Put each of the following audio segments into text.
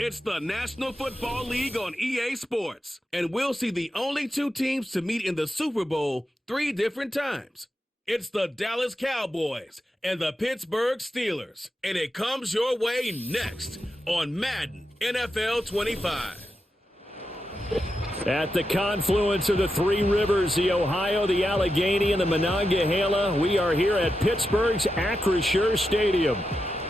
It's the National Football League on EA Sports, and we'll see the only two teams to meet in the Super Bowl 3 different times. It's the Dallas Cowboys and the Pittsburgh Steelers, and it comes your way next on Madden NFL 25. At the confluence of the three rivers, the Ohio, the Allegheny, and the Monongahela, we are here at Pittsburgh's Acrisure Stadium.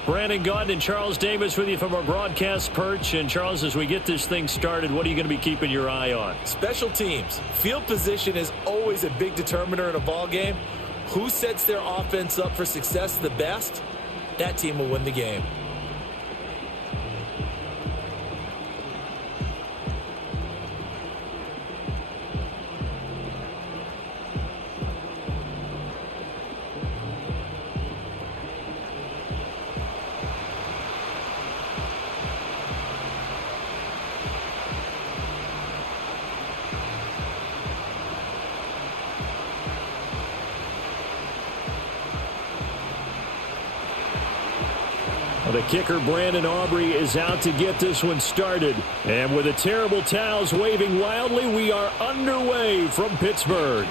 Brandon Gaudin and Charles Davis with you from our broadcast perch. And Charles, as we get this thing started, what are you going to be keeping your eye on? Special teams. Field position is always a big determiner in a ball game. Who sets their offense up for success the best? That team will win the game. The kicker, Brandon Aubrey, is out to get this one started. And with the terrible towels waving wildly, we are underway from Pittsburgh.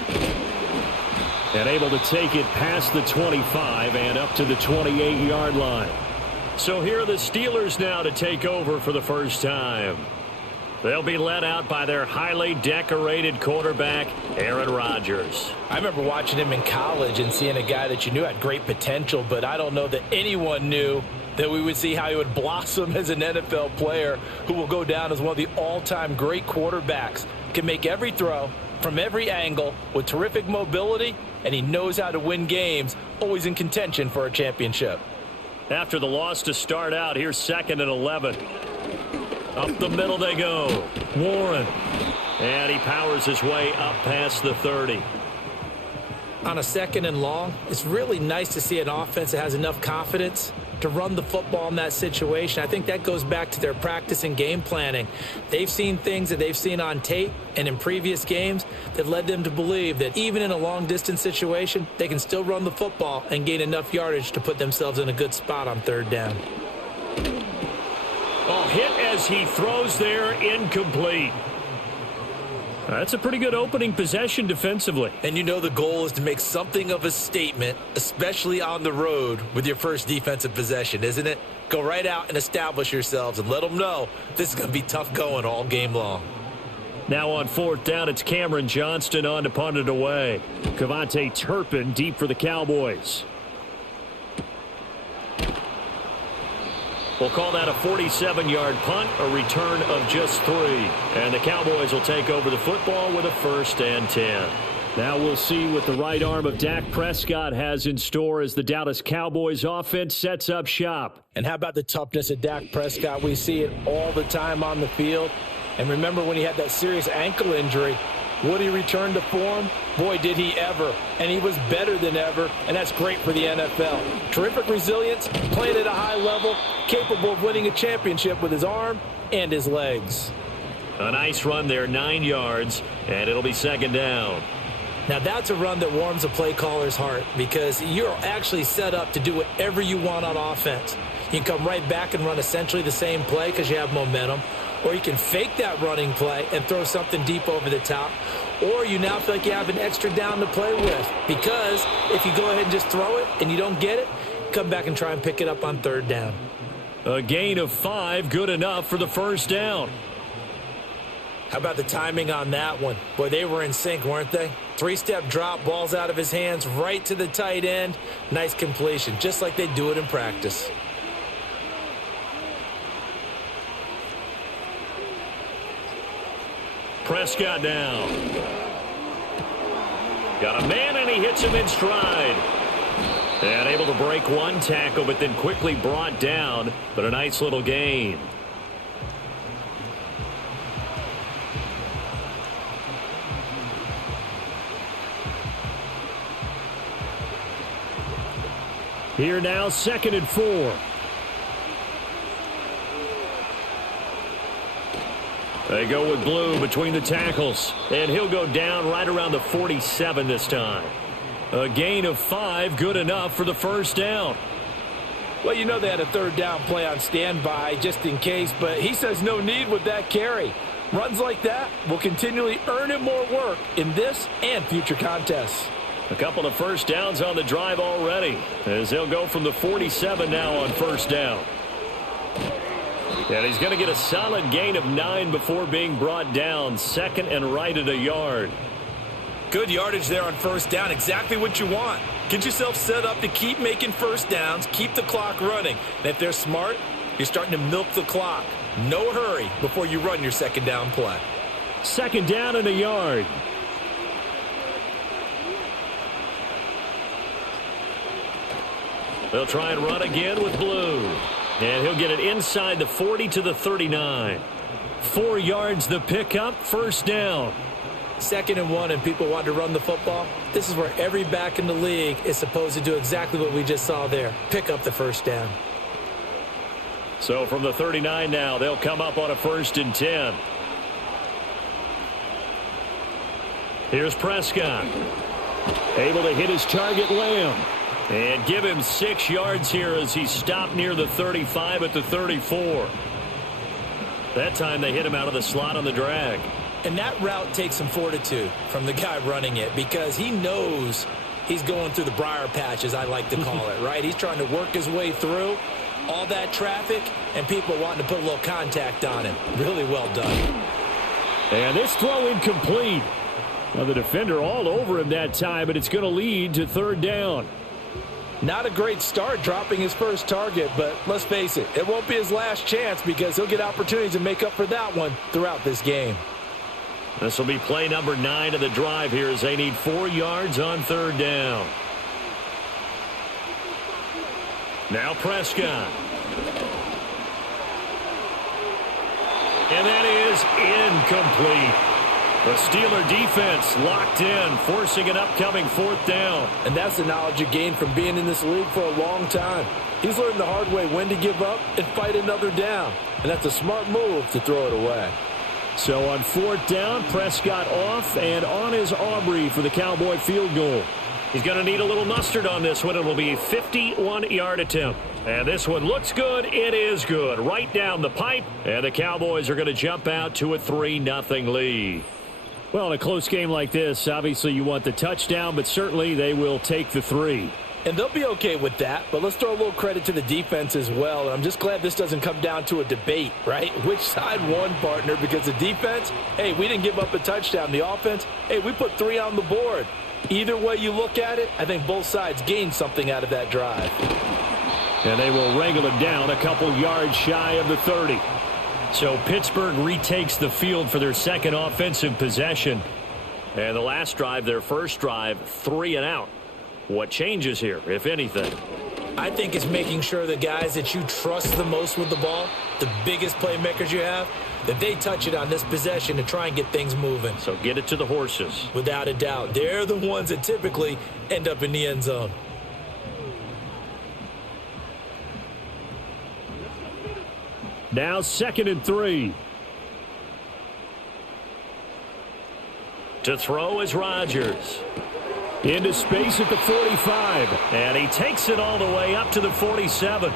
And able to take it past the 25 and up to the 28-yard line. So here are the Steelers now to take over for the first time. They'll be led out by their highly decorated quarterback, Aaron Rodgers. I remember watching him in college and seeing a guy that you knew had great potential, but I don't know that anyone knew that we would see how he would blossom as an NFL player who will go down as one of the all-time great quarterbacks. Can make every throw from every angle with terrific mobility, and he knows how to win games, always in contention for a championship. After the loss to start out, here's 2nd and 11. Up the middle they go. Warren. And he powers his way up past the 30. On a 2nd and long, it's really nice to see an offense that has enough confidence to run the football in that situation. I think that goes back to their practice and game planning. They've seen things that they've seen on tape and in previous games that led them to believe that even in a long-distance situation, they can still run the football and gain enough yardage to put themselves in a good spot on 3rd down. Oh, hit as he throws there, incomplete. That's a pretty good opening possession defensively. And you know the goal is to make something of a statement, especially on the road with your first defensive possession, isn't it? Go right out and establish yourselves and let them know this is going to be tough going all game long. Now on 4th down, it's Cameron Johnston on to punt it away. Kevontae Turpin deep for the Cowboys. We'll call that a 47-yard punt, a return of just 3. And the Cowboys will take over the football with a 1st and 10. Now we'll see what the right arm of Dak Prescott has in store as the Dallas Cowboys offense sets up shop. And how about the toughness of Dak Prescott? We see it all the time on the field. And remember when he had that serious ankle injury, would he return to form? Boy, did he ever. And he was better than ever, and that's great for the NFL. Terrific resilience, playing at a high level, capable of winning a championship with his arm and his legs. A nice run there, 9 yards, and it'll be 2nd down. Now that's a run that warms a play caller's heart because you're actually set up to do whatever you want on offense. You can come right back and run essentially the same play because you have momentum. Or you can fake that running play and throw something deep over the top. Or you now feel like you have an extra down to play with. Because if you go ahead and just throw it and you don't get it, come back and try and pick it up on 3rd down. A gain of 5, good enough for the 1st down. How about the timing on that one? Boy, they were in sync, weren't they? 3-step drop, balls out of his hands, right to the tight end. Nice completion, just like they do it in practice. Prescott down. Got a man, and he hits him in stride. And able to break one tackle, but then quickly brought down. But a nice little gain. Here now, 2nd and 4. They go with Blue between the tackles, and he'll go down right around the 47 this time. A gain of 5, good enough for the 1st down. Well, you know they had a third down play on standby just in case, but he says no need with that carry. Runs like that will continually earn him more work in this and future contests. A couple of first downs on the drive already, as they'll go from the 47 now on first down. And he's going to get a solid gain of 9 before being brought down. Second and right at a yard. Good yardage there on first down. Exactly what you want. Get yourself set up to keep making first downs, keep the clock running. And if they're smart, you're starting to milk the clock. No hurry before you run your second down play. Second down and a yard. They'll try and run again with Blue. And he'll get it inside the 40 to the 39. 4 yards the pickup, first down. 2nd and 1 and people want to run the football. This is where every back in the league is supposed to do exactly what we just saw there. Pick up the first down. So from the 39 now, they'll come up on a 1st and 10. Here's Prescott. Able to hit his target, Lamb. And give him 6 yards here as he stopped near the 35 at the 34. That time they hit him out of the slot on the drag. And that route takes some fortitude from the guy running it because he knows he's going through the briar patch, as I like to call it, right? He's trying to work his way through all that traffic and people wanting to put a little contact on him. Really well done. And this throw incomplete. Well, the defender all over him that time, but it's going to lead to 3rd down. Not a great start dropping his first target, but let's face it, it won't be his last chance because he'll get opportunities to make up for that one throughout this game. This will be play number 9 of the drive here as they need 4 yards on 3rd down. Now Prescott. And that is incomplete. The Steeler defense locked in, forcing an upcoming 4th down. And that's the knowledge you gain from being in this league for a long time. He's learned the hard way when to give up and fight another down. And that's a smart move to throw it away. So on 4th down, Prescott off and on is Aubrey for the Cowboy field goal. He's going to need a little mustard on this one. It will be a 51-yard attempt. And this one looks good. It is good. Right down the pipe. And the Cowboys are going to jump out to a 3-0 lead. Well, in a close game like this, obviously you want the touchdown, but certainly they will take the 3. And they'll be okay with that, but let's throw a little credit to the defense as well. And I'm just glad this doesn't come down to a debate, right? Which side won, partner? Because the defense, hey, we didn't give up a touchdown. The offense, hey, we put 3 on the board. Either way you look at it, I think both sides gained something out of that drive. And they will wrangle it down a couple yards shy of the 30. So Pittsburgh retakes the field for their second offensive possession. And the last drive, their first drive, 3 and out. What changes here, if anything? I think it's making sure the guys that you trust the most with the ball, the biggest playmakers you have, that they touch it on this possession and try and get things moving. So get it to the horses. Without a doubt. They're the ones that typically end up in the end zone. Now 2nd and 3. To throw is Rodgers. Into space at the 45. And he takes it all the way up to the 47.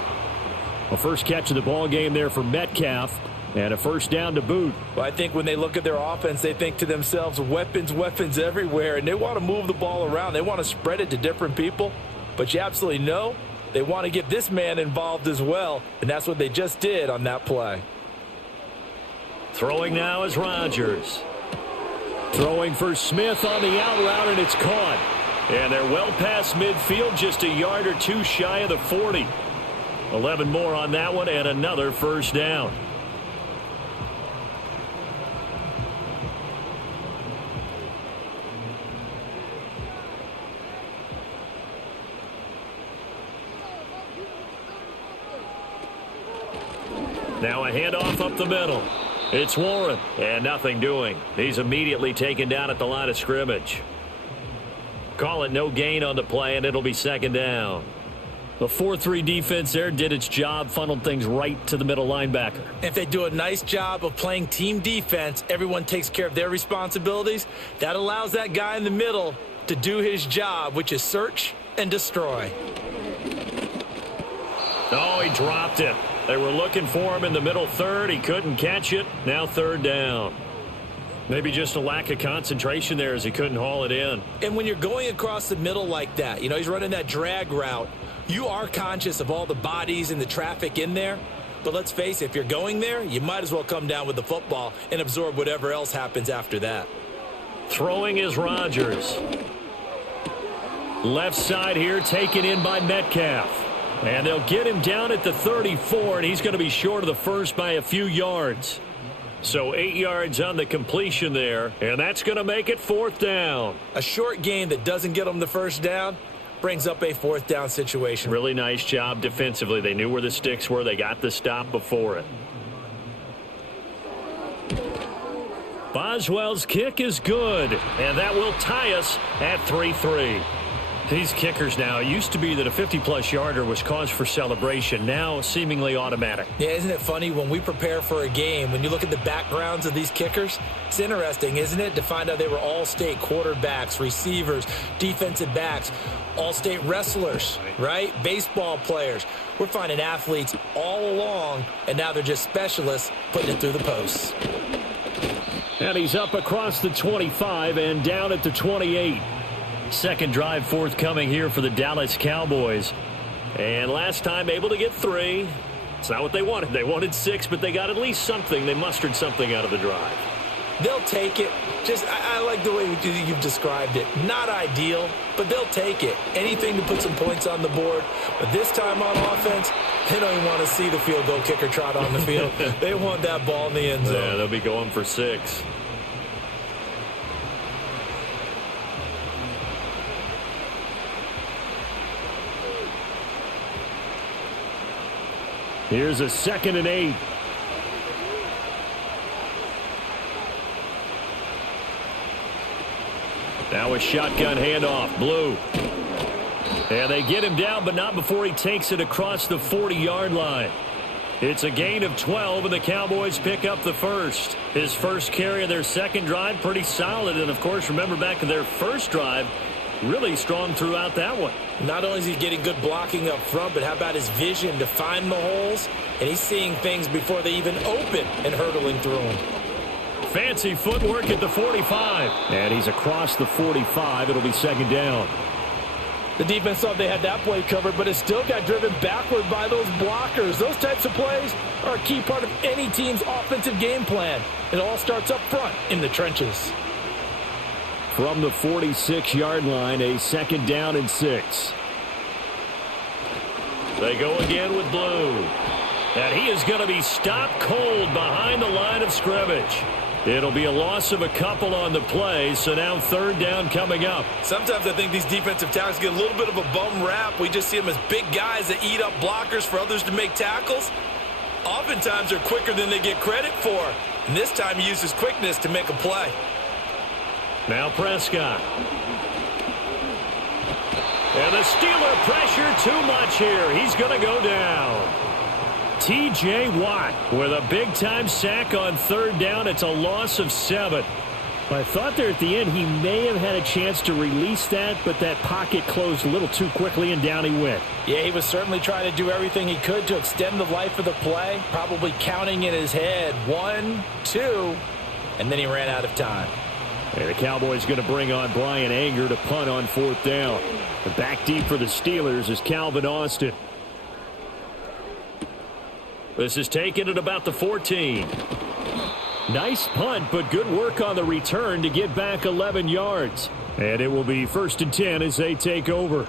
A first catch of the ball game there for Metcalf. And a first down to boot. Well, I think when they look at their offense, they think to themselves, weapons, weapons everywhere. And they want to move the ball around. They want to spread it to different people. But you absolutely know they want to get this man involved as well. And that's what they just did on that play. Throwing now is Rodgers. Throwing for Smith on the out route, and it's caught. And they're well past midfield, just a yard or 2 shy of the 40. 11 more on that one, and another first down. Now a handoff up the middle. It's Warren, and nothing doing. He's immediately taken down at the line of scrimmage. Call it no gain on the play, and it'll be 2nd down. The 4-3 defense there did its job, funneled things right to the middle linebacker. If they do a nice job of playing team defense, everyone takes care of their responsibilities. That allows that guy in the middle to do his job, which is search and destroy. Oh, he dropped it. They were looking for him in the middle third. He couldn't catch it. Now third down. Maybe just a lack of concentration there as he couldn't haul it in. And when you're going across the middle like that, he's running that drag route, you are conscious of all the bodies and the traffic in there. But let's face it, if you're going there, you might as well come down with the football and absorb whatever else happens after that. Throwing is Rodgers. Left side here taken in by Metcalf. And they'll get him down at the 34, and he's going to be short of the first by a few yards. So 8 yards on the completion there, and that's going to make it fourth down. A short gain that doesn't get them the first down brings up a fourth down situation. Really nice job defensively. They knew where the sticks were. They got the stop before it. Boswell's kick is good, and that will tie us at 3-3. These kickers now, it used to be that a 50-plus yarder was cause for celebration. Now seemingly automatic. Yeah, isn't it funny when we prepare for a game, when you look at the backgrounds of these kickers, it's interesting, isn't it, to find out they were all-state quarterbacks, receivers, defensive backs, all-state wrestlers, right? Baseball players. We're finding athletes all along, and now they're just specialists putting it through the posts. And he's up across the 25 and down at the 28. Second drive forthcoming here for the Dallas Cowboys. And last time able to get 3. It's not what they wanted. They wanted 6, but they got at least something. They mustered something out of the drive. They'll take it. I like the way you've described it. Not ideal, but they'll take it. Anything to put some points on the board. But this time on offense, they don't even want to see the field goal kicker trot on the field. They want that ball in the end zone. Yeah, they'll be going for 6. Here's a 2nd and 8. Now a shotgun handoff. Blue. And they get him down, but not before he takes it across the 40-yard line. It's a gain of 12, and the Cowboys pick up the first. His first carry of their second drive, pretty solid. And, of course, remember back to their first drive, really strong throughout that one. Not only is he getting good blocking up front, but how about his vision to find the holes? And he's seeing things before they even open and hurtling through them. Fancy footwork at the 45. And he's across the 45. It'll be second down. The defense thought they had that play covered, but it still got driven backward by those blockers. Those types of plays are a key part of any team's offensive game plan. It all starts up front in the trenches. From the 46-yard line, a second down and 6. They go again with Blue. And he is going to be stopped cold behind the line of scrimmage. It'll be a loss of a couple on the play, so now third down coming up. Sometimes I think these defensive tackles get a little bit of a bum rap. We just see them as big guys that eat up blockers for others to make tackles. Oftentimes they're quicker than they get credit for. And this time he uses quickness to make a play. Now Prescott. And the Steeler pressure too much here. He's going to go down. T.J. Watt with a big-time sack on third down. It's a loss of 7. I thought there at the end he may have had a chance to release that, but that pocket closed a little too quickly, and down he went. Yeah, he was certainly trying to do everything he could to extend the life of the play, probably counting in his head 1, 2, and then he ran out of time. And the Cowboys going to bring on Brian Anger to punt on fourth down. And back deep for the Steelers is Calvin Austin. This is taken at about the 14. Nice punt, but good work on the return to get back 11 yards. And it will be 1st and 10 as they take over.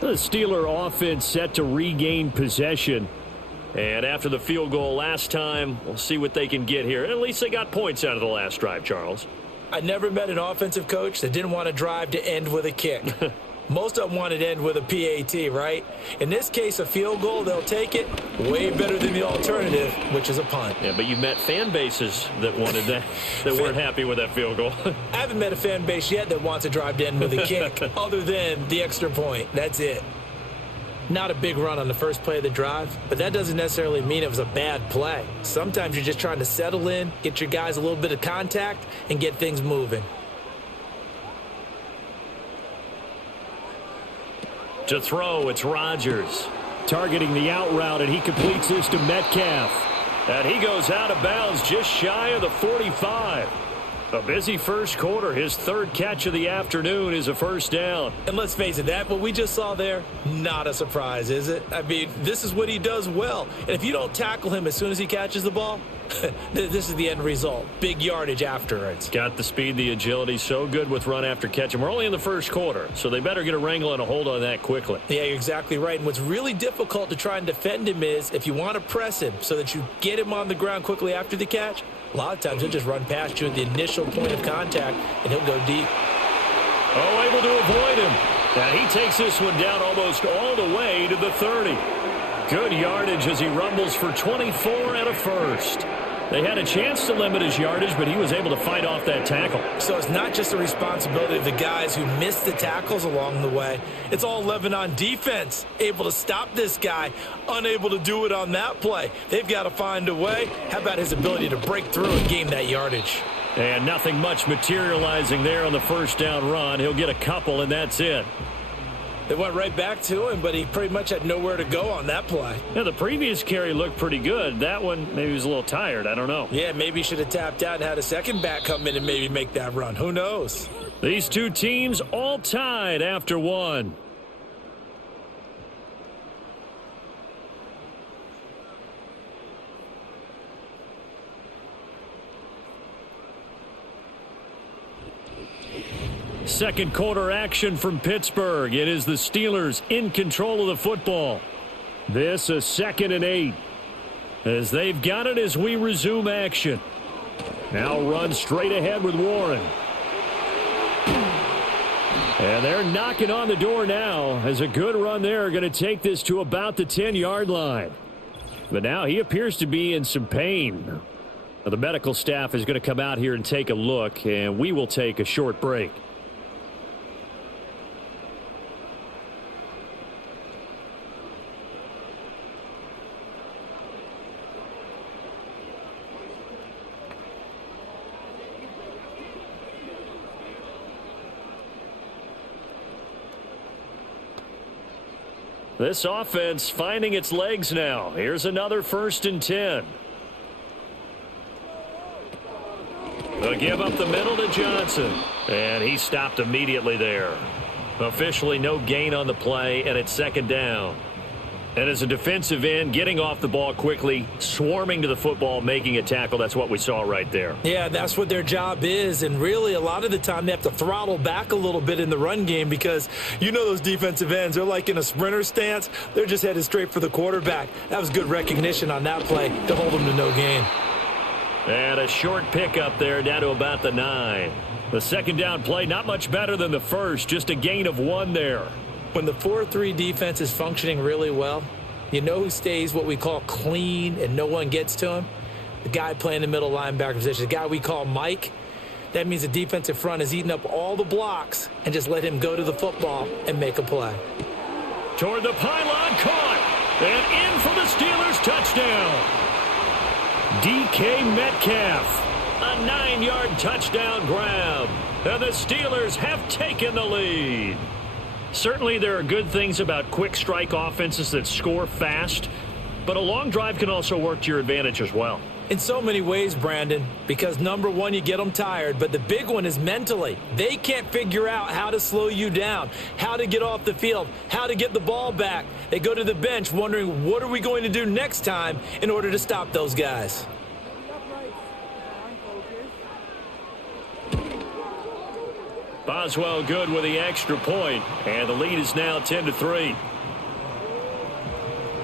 The Steeler offense set to regain possession. And after the field goal last time, we'll see what they can get here. At least they got points out of the last drive, Charles. I never met an offensive coach that didn't want to drive to end with a kick. Most of them wanted to end with a PAT, right? In this case, a field goal, they'll take it. Way better than the alternative, which is a punt. Yeah, but you met fan bases that wanted that, that weren't happy with that field goal. I haven't met a fan base yet that wants to drive to end with a kick, other than the extra point. That's it. Not a big run on the first play of the drive, but that doesn't necessarily mean it was a bad play. Sometimes you're just trying to settle in, get your guys a little bit of contact, and get things moving. To throw, it's Rodgers. targeting the out route, and he completes this to Metcalf. And he goes out of bounds just shy of the 45. A busy first quarter. His third catch of the afternoon is a first down. And let's face it, that what we just saw there, not a surprise, is it? I mean, this is what he does well. And if you don't tackle him as soon as he catches the ball, this is the end result. Big yardage afterwards. Got the speed, the agility, so good with run after catch. And we're only in the first quarter, so they better get a wrangle and a hold on that quickly. Yeah, you're exactly right. And what's really difficult to try and defend him is if you want to press him so that you get him on the ground quickly after the catch, a lot of times he'll just run past you at the initial point of contact, and he'll go deep. Oh, able to avoid him. And he takes this one down almost all the way to the 30. Good yardage as he rumbles for 24 and a first. They had a chance to limit his yardage, but he was able to fight off that tackle. So it's not just the responsibility of the guys who missed the tackles along the way. It's all 11 on defense, able to stop this guy, unable to do it on that play. They've got to find a way. How about his ability to break through and gain that yardage? And nothing much materializing there on the first down run. He'll get a couple, and that's it. They went right back to him, but he pretty much had nowhere to go on that play. Yeah, the previous carry looked pretty good. That one, maybe he was a little tired. I don't know. Yeah, maybe he should have tapped out and had a second back come in and maybe make that run. Who knows? These two teams all tied after one. Second quarter action from Pittsburgh. It is the Steelers in control of the football. This a 2nd and 8. As they've got it as we resume action. Now run straight ahead with Warren. And they're knocking on the door now as a good run there. Going to take this to about the 10-yard line. But now he appears to be in some pain. Now, the medical staff is going to come out here and take a look, and we will take a short break. This offense finding its legs now. Here's another 1st and 10. They'll give up the middle to Johnson. And he stopped immediately there. Officially no gain on the play, and it's 2nd down. And as a defensive end, getting off the ball quickly, swarming to the football, making a tackle, that's what we saw right there. Yeah, that's what their job is, and really a lot of the time they have to throttle back a little bit in the run game because you know those defensive ends, they're like in a sprinter stance. They're just headed straight for the quarterback. That was good recognition on that play to hold them to no gain. And a short pickup there down to about the 9. The 2nd down play, not much better than the first, just a gain of 1 there. When the 4-3 defense is functioning really well, you know who stays what we call clean and no one gets to him? The guy playing the middle linebacker position, the guy we call Mike. That means the defensive front is eating up all the blocks and just let him go to the football and make a play. Toward the pylon, caught, and in for the Steelers touchdown. DK Metcalf, a 9-yard touchdown grab, and the Steelers have taken the lead. Certainly there are good things about quick strike offenses that score fast, but a long drive can also work to your advantage as well. In so many ways, Brandon, because number one, you get them tired, but the big one is mentally. They can't figure out how to slow you down, how to get off the field, how to get the ball back. They go to the bench wondering, what are we going to do next time in order to stop those guys? Boswell good with the extra point, and the lead is now 10-3.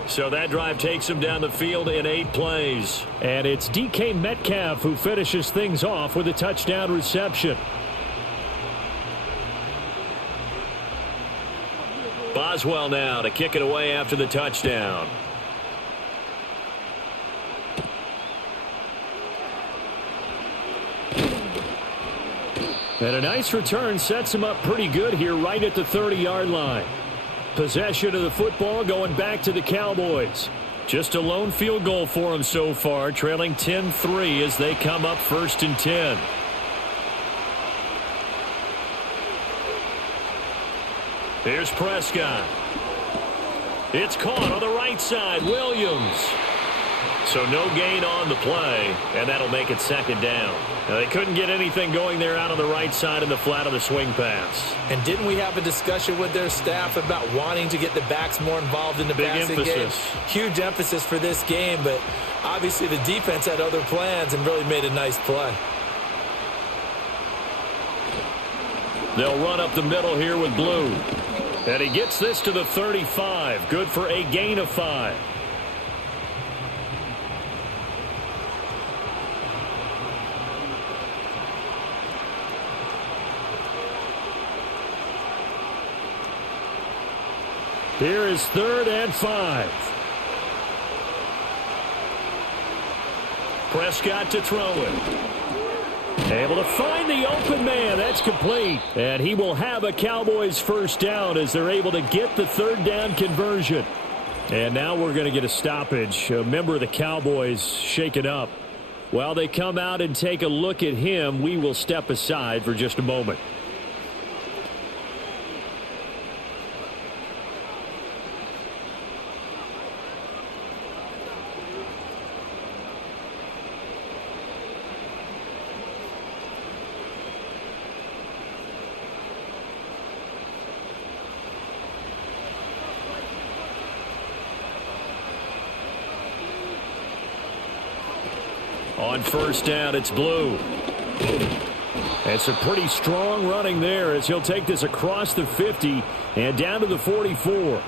So that drive takes him down the field in 8 plays. And it's DK Metcalf who finishes things off with a touchdown reception. Boswell now to kick it away after the touchdown. And a nice return sets him up pretty good here right at the 30-yard line. Possession of the football going back to the Cowboys. Just a lone field goal for them so far, trailing 10-3 as they come up 1st and 10. Here's Prescott. It's caught on the right side. Williams. So no gain on the play, and that'll make it second down. Now, they couldn't get anything going there out on the right side in the flat of the swing pass. And didn't we have a discussion with their staff about wanting to get the backs more involved in the passing game? Huge emphasis for this game, but obviously the defense had other plans and really made a nice play. They'll run up the middle here with Blue. And he gets this to the 35. Good for a gain of 5. Here is 3rd and 5. Prescott to throw it. Able to find the open man. That's complete. And he will have a Cowboys first down as they're able to get the 3rd down conversion. And now we're going to get a stoppage. A member of the Cowboys shaken up. While they come out and take a look at him, we will step aside for just a moment. On first down, it's Blue. It's a pretty strong running there as he'll take this across the 50 and down to the 44.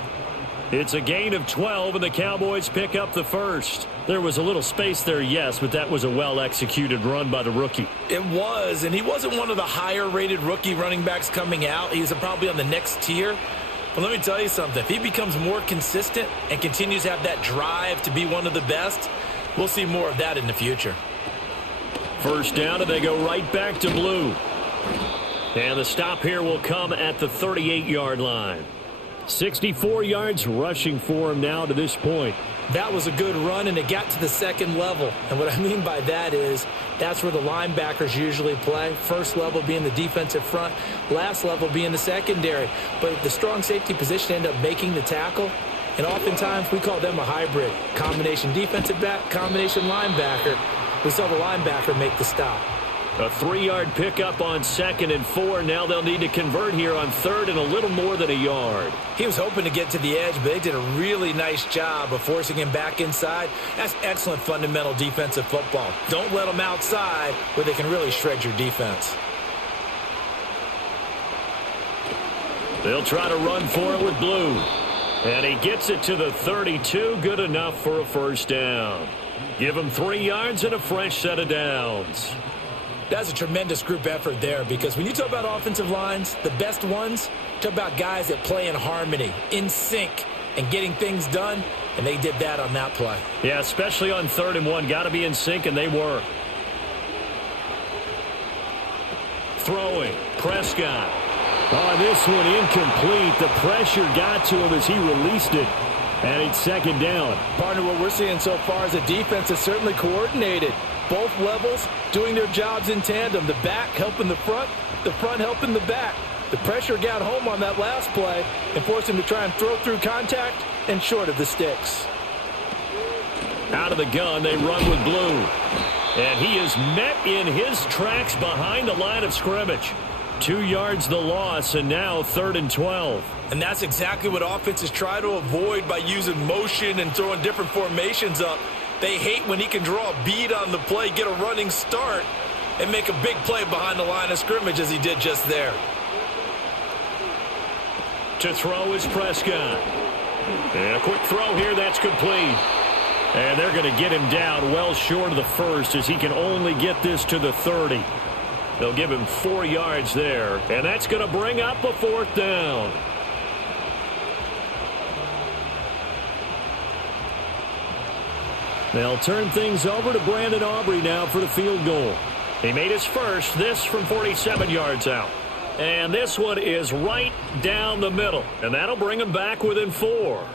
It's a gain of 12, and the Cowboys pick up the first. There was a little space there, yes, but that was a well-executed run by the rookie. It was, and he wasn't one of the higher-rated rookie running backs coming out. He's probably on the next tier. But let me tell you something. If he becomes more consistent and continues to have that drive to be one of the best, we'll see more of that in the future. First down, and they go right back to Blue. And the stop here will come at the 38-yard line. 64 yards rushing for him now to this point. That was a good run, and it got to the second level. And what I mean by that is that's where the linebackers usually play. First level being the defensive front, last level being the secondary. But the strong safety position ended up making the tackle. And oftentimes we call them a hybrid. Combination defensive back, combination linebacker. We saw the linebacker make the stop. A 3-yard pickup on 2nd and 4. Now they'll need to convert here on 3rd and a little more than a yard. He was hoping to get to the edge, but they did a really nice job of forcing him back inside. That's excellent fundamental defensive football. Don't let them outside where they can really shred your defense. They'll try to run for it with Blue. And he gets it to the 32. Good enough for a first down. Give him 3 yards and a fresh set of downs. That's a tremendous group effort there, because when you talk about offensive lines, the best ones, talk about guys that play in harmony, in sync, and getting things done, and they did that on that play. Yeah, especially on 3rd and 1. Got to be in sync, and they were. Throwing. Prescott. Oh, this one incomplete. The pressure got to him as he released it. And it's second down. Partner, what we're seeing so far is the defense is certainly coordinated. Both levels doing their jobs in tandem. The back helping the front helping the back. The pressure got home on that last play and forced him to try and throw through contact and short of the sticks. Out of the gun, they run with Blue. And he is met in his tracks behind the line of scrimmage. 2 yards the loss, and now 3rd and 12. And that's exactly what offenses try to avoid by using motion and throwing different formations up. They hate when he can draw a bead on the play, get a running start, and make a big play behind the line of scrimmage as he did just there. To throw is Prescott. And a quick throw here, that's complete. And they're going to get him down well short of the first as he can only get this to the 30. They'll give him 4 yards there, and that's going to bring up a 4th down. They'll turn things over to Brandon Aubrey now for the field goal. He made his first, this from 47 yards out. And this one is right down the middle, and that'll bring him back within 4.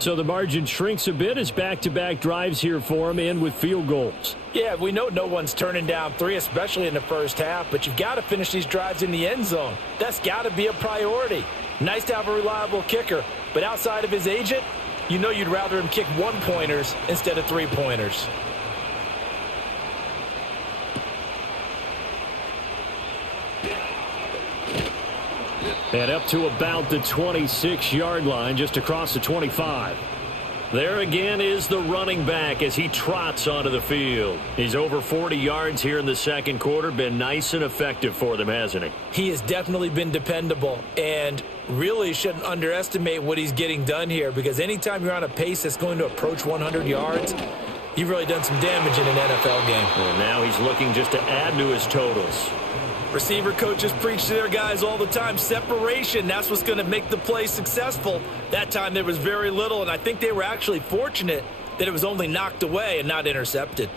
So the margin shrinks a bit as back-to-back drives here for him, and with field goals. Yeah, we know no one's turning down 3, especially in the first half, but you've got to finish these drives in the end zone. That's got to be a priority. Nice to have a reliable kicker, but outside of his agent, you know you'd rather him kick one-pointers instead of three-pointers. And up to about the 26-yard line, just across the 25. There again is the running back as he trots onto the field. He's over 40 yards here in the second quarter. Been nice and effective for them, hasn't he? He has definitely been dependable, and really shouldn't underestimate what he's getting done here, because anytime you're on a pace that's going to approach 100 yards, you've really done some damage in an NFL game. And now he's looking just to add to his totals. Receiver coaches preach to their guys all the time. Separation, that's what's going to make the play successful. That time there was very little, and I think they were actually fortunate that it was only knocked away and not intercepted.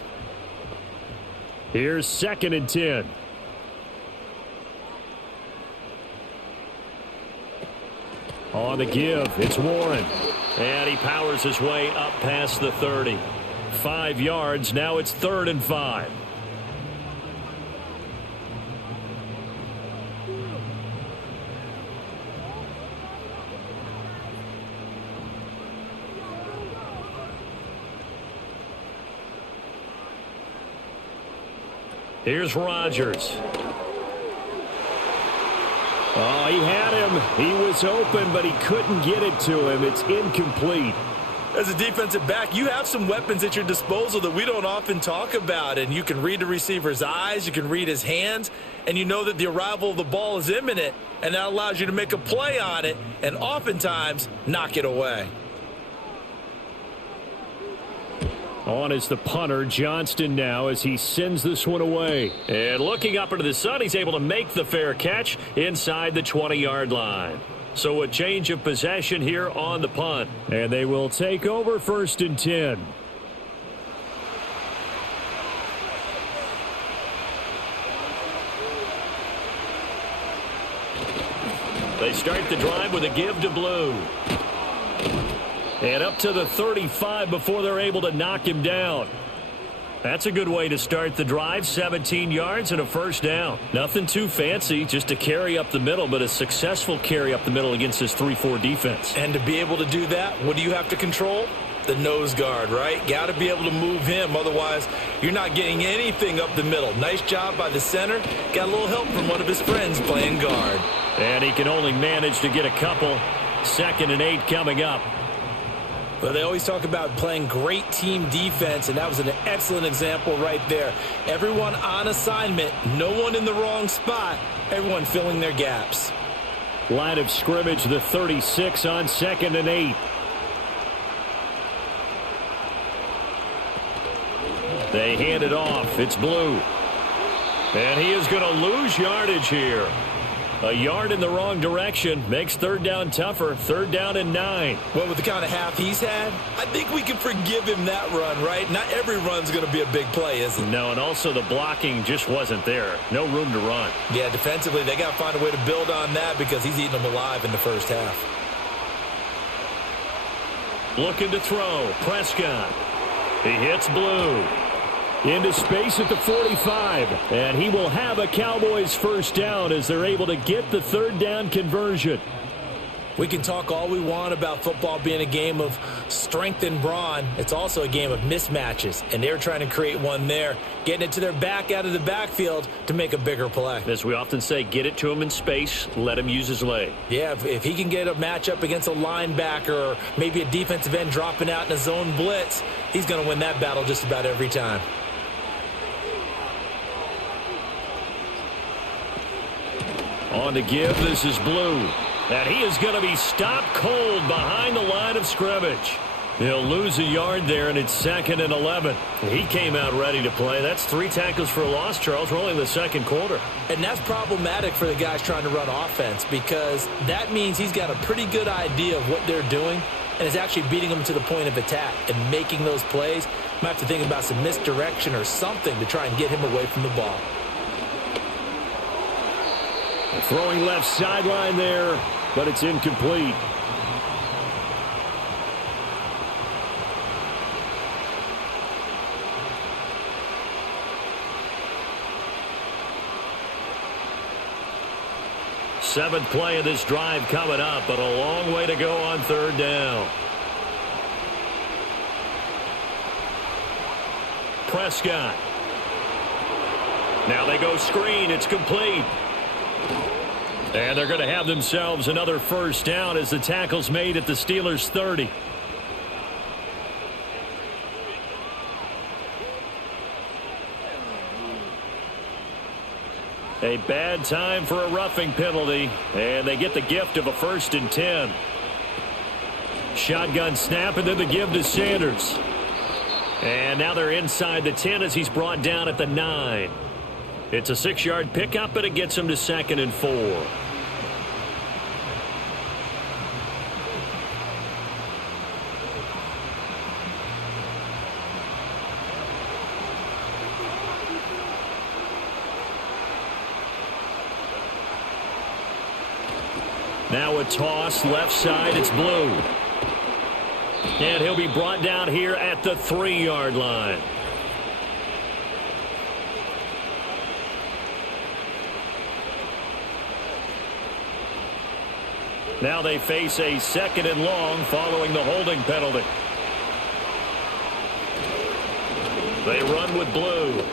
Here's 2nd and 10. On the give, it's Warren. And he powers his way up past the 30. 5 yards, now it's 3rd and 5. Here's Rodgers. Oh, he had him. He was open, but he couldn't get it to him. It's incomplete. As a defensive back, you have some weapons at your disposal that we don't often talk about, and you can read the receiver's eyes, you can read his hands, and you know that the arrival of the ball is imminent, and that allows you to make a play on it and oftentimes knock it away. On is the punter, Johnston, now as he sends this one away. And looking up into the sun, he's able to make the fair catch inside the 20-yard line. So a change of possession here on the punt. And they will take over 1st and 10. They start the drive with a give to Blue. And up to the 35 before they're able to knock him down. That's a good way to start the drive. 17 yards and a 1st down. Nothing too fancy, just a carry up the middle, but a successful carry up the middle against this 3-4 defense. And to be able to do that, what do you have to control? The nose guard, right? Got to be able to move him. Otherwise, you're not getting anything up the middle. Nice job by the center. Got a little help from one of his friends playing guard. And he can only manage to get a couple. 2nd and 8 coming up. Well, they always talk about playing great team defense, and that was an excellent example right there. Everyone on assignment, no one in the wrong spot, everyone filling their gaps. Line of scrimmage, the 36 on 2nd and 8. They hand it off. It's Blue. And he is going to lose yardage here. A yard in the wrong direction makes 3rd down tougher. 3rd down and 9. Well, with the kind of half he's had, I think we can forgive him that run, right? Not every run's going to be a big play, is it? No, and also the blocking just wasn't there. No room to run. Yeah, defensively, they got to find a way to build on that because he's eating them alive in the first half. Looking to throw. Prescott. He hits Blue. Into space at the 45. And he will have a Cowboys 1st down as they're able to get the 3rd down conversion. We can talk all we want about football being a game of strength and brawn. It's also a game of mismatches, and they're trying to create one there, getting it to their back out of the backfield to make a bigger play. As we often say, get it to him in space, let him use his leg. Yeah, if he can get a matchup against a linebacker or maybe a defensive end dropping out in a zone blitz, he's going to win that battle just about every time. On to give, this is Blue. And he is going to be stopped cold behind the line of scrimmage. He'll lose a yard there, and it's 2nd and 11. He came out ready to play. That's 3 tackles for a loss, Charles. We're only in the second quarter. And that's problematic for the guys trying to run offense because that means he's got a pretty good idea of what they're doing and is actually beating them to the point of attack and making those plays. Might have to think about some misdirection or something to try and get him away from the ball. Throwing left sideline there, but it's incomplete. Seventh play of this drive coming up, but a long way to go on 3rd down. Prescott. Now they go screen. It's complete. And they're going to have themselves another first down as the tackle's made at the Steelers' 30. A bad time for a roughing penalty, and they get the gift of a 1st and 10. Shotgun snap, and then the give to Sanders. And now they're inside the 10 as he's brought down at the 9. It's a 6-yard pickup, but it gets him to 2nd and 4. Now a toss, left side, it's Blue. And he'll be brought down here at the 3-yard line. Now they face a 2nd and long following the holding penalty. They run with Blue.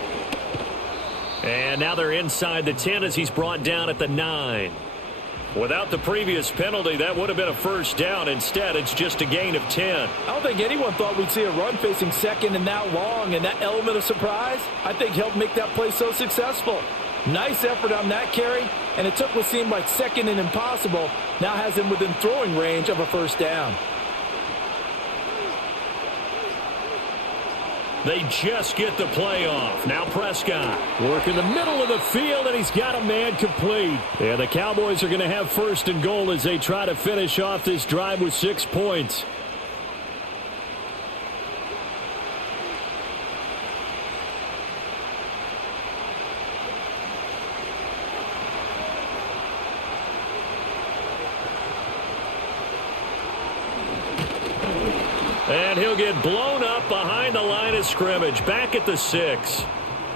And now they're inside the 10 as he's brought down at the 9. Without the previous penalty, that would have been a first down. Instead, it's just a gain of 10. I don't think anyone thought we'd see a run facing 2nd and now long, and that element of surprise, I think, helped make that play so successful. Nice effort on that carry, and it took what seemed like 2nd and impossible, now has him within throwing range of a first down. They just get the play off. Now Prescott working the middle of the field, and he's got a man complete. And the Cowboys are going to have 1st and goal as they try to finish off this drive with 6 points. And he'll get blown up behind the line of scrimmage, back at the 6.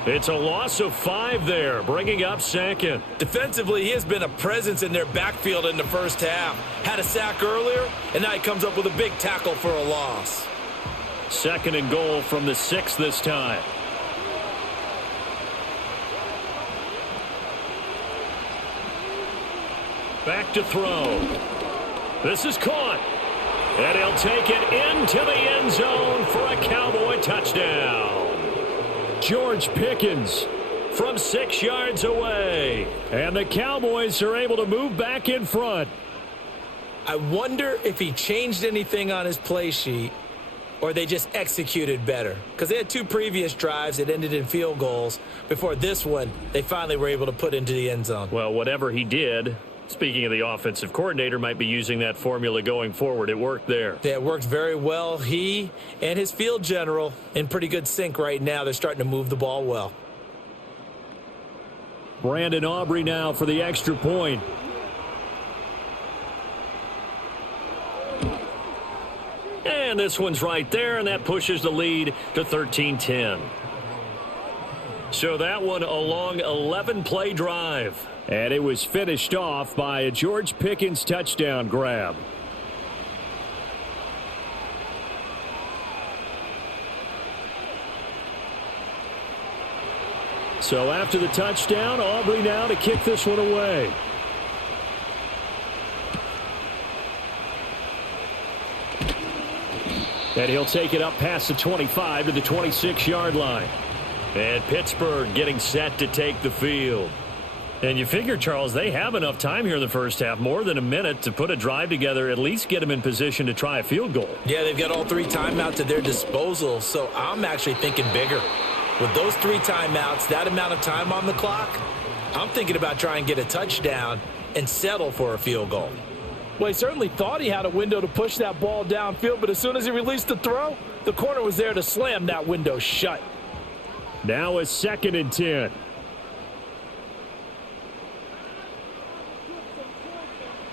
It's a loss of 5 there, bringing up 2nd. Defensively, he has been a presence in their backfield in the first half. Had a sack earlier, and now he comes up with a big tackle for a loss. 2nd and goal from the 6 this time. Back to throw. This is caught. And he'll take it into the end zone for a Cowboy touchdown. George Pickens from 6 yards away. And the Cowboys are able to move back in front. I wonder if he changed anything on his play sheet or they just executed better. Because they had 2 previous drives that ended in field goals. Before this one, they finally were able to put into the end zone. Well, whatever he did, speaking of the offensive coordinator, might be using that formula going forward. It worked there. Yeah, it worked very well. He and his field general in pretty good sync right now. They're starting to move the ball well. Brandon Aubrey now for the extra point. And this one's right there, and that pushes the lead to 13-10. So that one a long 11-play drive. And it was finished off by a George Pickens touchdown grab. So after the touchdown, Aubrey now to kick this one away. And he'll take it up past the 25 to the 26-yard line. And Pittsburgh getting set to take the field. And you figure, Charles, they have enough time here in the first half, more than a minute, to put a drive together, at least get them in position to try a field goal. Yeah, they've got all 3 timeouts at their disposal, so I'm actually thinking bigger. With those 3 timeouts, that amount of time on the clock, I'm thinking about trying to get a touchdown and settle for a field goal. Well, he certainly thought he had a window to push that ball downfield, but as soon as he released the throw, the corner was there to slam that window shut. Now a 2nd and 10.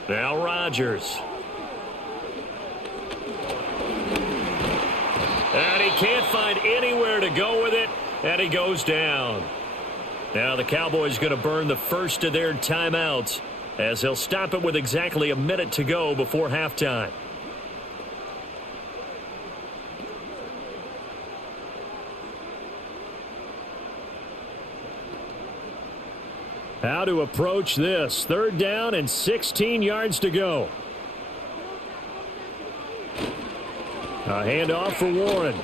Now Rodgers. And he can't find anywhere to go with it, and he goes down. Now the Cowboys going to burn the first of their timeouts as they'll stop it with exactly a minute to go before halftime. How to approach this. 3rd down and 16 yards to go. A handoff for Warren.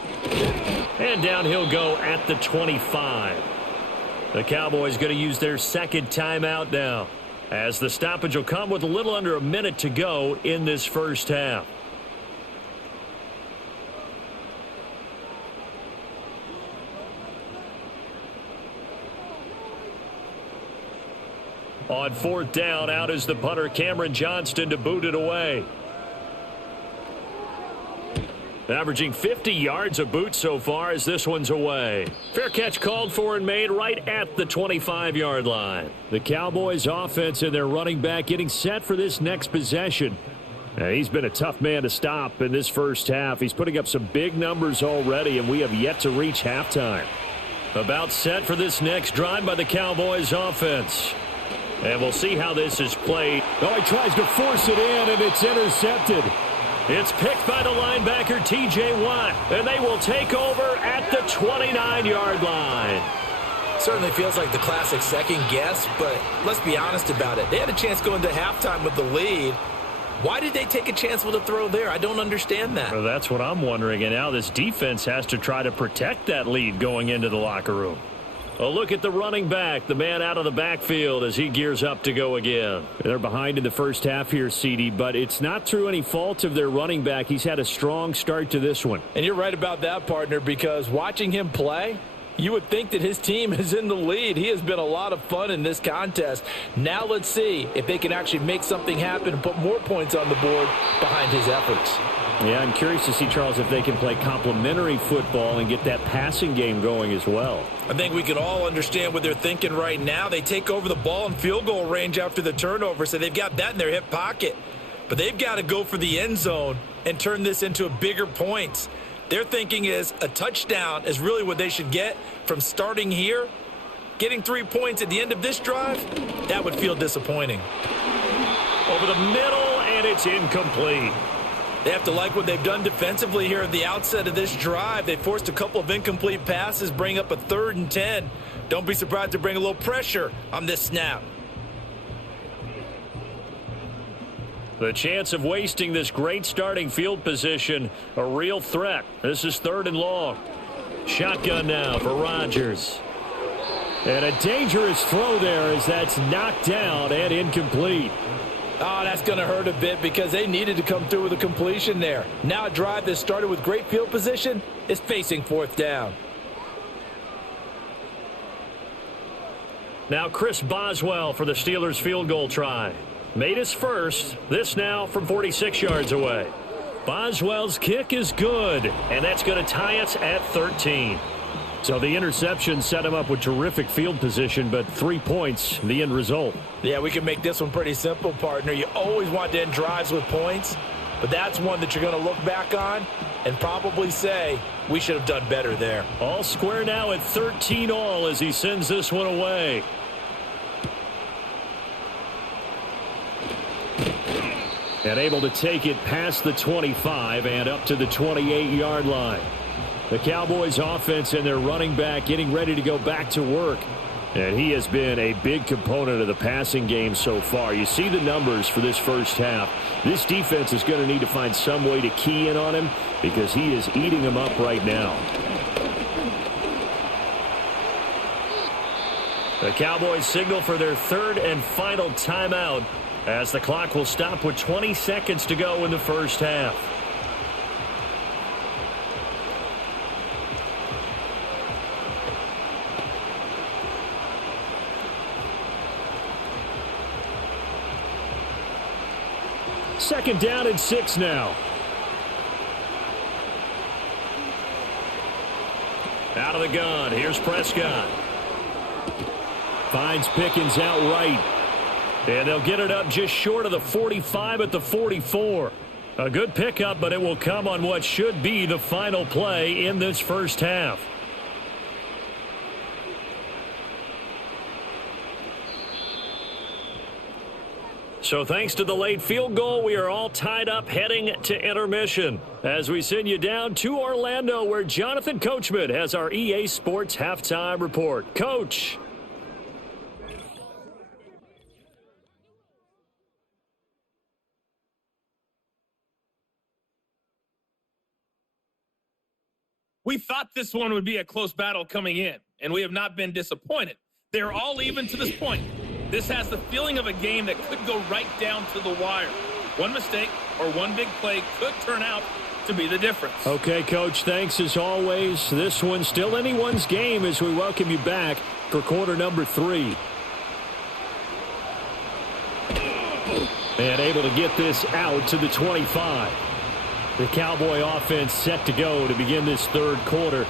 And down he'll go at the 25. The Cowboys going to use their 2nd timeout now, as the stoppage will come with a little under a minute to go in this first half. On 4th down, out is the punter, Cameron Johnston, to boot it away. Averaging 50 yards a boot so far as this one's away. Fair catch called for and made right at the 25-yard line. The Cowboys offense and their running back getting set for this next possession. Now, he's been a tough man to stop in this first half. He's putting up some big numbers already, and we have yet to reach halftime. About set for this next drive by the Cowboys offense. And we'll see how this is played. Oh, he tries to force it in, and it's intercepted. It's picked by the linebacker, T.J. Watt, and they will take over at the 29-yard line. Certainly feels like the classic second guess, but let's be honest about it. They had a chance going to halftime with the lead. Why did they take a chance with a throw there? I don't understand that. Well, that's what I'm wondering, and now this defense has to try to protect that lead going into the locker room. A look at the running back, the man out of the backfield as he gears up to go again. They're behind in the first half here, CD, but it's not through any fault of their running back. He's had a strong start to this one. And you're right about that, partner, because watching him play, you would think that his team is in the lead. He has been a lot of fun in this contest. Now let's see if they can actually make something happen and put more points on the board behind his efforts. Yeah, I'm curious to see, Charles, if they can play complementary football and get that passing game going as well. I think we can all understand what they're thinking right now. They take over the ball in field goal range after the turnover, so they've got that in their hip pocket. But they've got to go for the end zone and turn this into a bigger points. Their thinking is a touchdown is really what they should get from starting here. Getting 3 points at the end of this drive, that would feel disappointing. Over the middle, and it's incomplete. They have to like what they've done defensively here at the outset of this drive. They forced a couple of incomplete passes, bring up a 3rd and 10. Don't be surprised to bring a little pressure on this snap. The chance of wasting this great starting field position, a real threat. This is 3rd and long. Shotgun now for Rodgers. And a dangerous throw there as that's knocked down and incomplete. Oh, that's going to hurt a bit because they needed to come through with a completion there. Now a drive that started with great field position is facing 4th down. Now Chris Boswell for the Steelers field goal try. Made his first. This now from 46 yards away. Boswell's kick is good, and that's going to tie us at 13. So the interception set him up with terrific field position, but 3 points, the end result. Yeah, we can make this one pretty simple, partner. You always want to end drives with points, but that's one that you're going to look back on and probably say, we should have done better there. All square now at 13 all as he sends this one away. And able to take it past the 25 and up to the 28-yard line. The Cowboys offense and their running back getting ready to go back to work. And he has been a big component of the passing game so far. You see the numbers for this first half. This defense is going to need to find some way to key in on him because he is eating them up right now. The Cowboys signal for their 3rd and final timeout as the clock will stop with 20 seconds to go in the first half. Second down and 6 now. Out of the gun, here's Prescott. Finds Pickens outright. And they'll get it up just short of the 45 at the 44. A good pickup, but it will come on what should be the final play in this first half. So thanks to the late field goal, we are all tied up heading to intermission as we send you down to Orlando where Jonathan Coachman has our EA Sports halftime report. Coach. We thought this one would be a close battle coming in, and we have not been disappointed. They're all even to this point. This has the feeling of a game that could go right down to the wire. One mistake or one big play could turn out to be the difference. Okay, Coach, thanks as always. This one's still anyone's game as we welcome you back for quarter number 3. And able to get this out to the 25. The Cowboy offense set to go to begin this third quarter.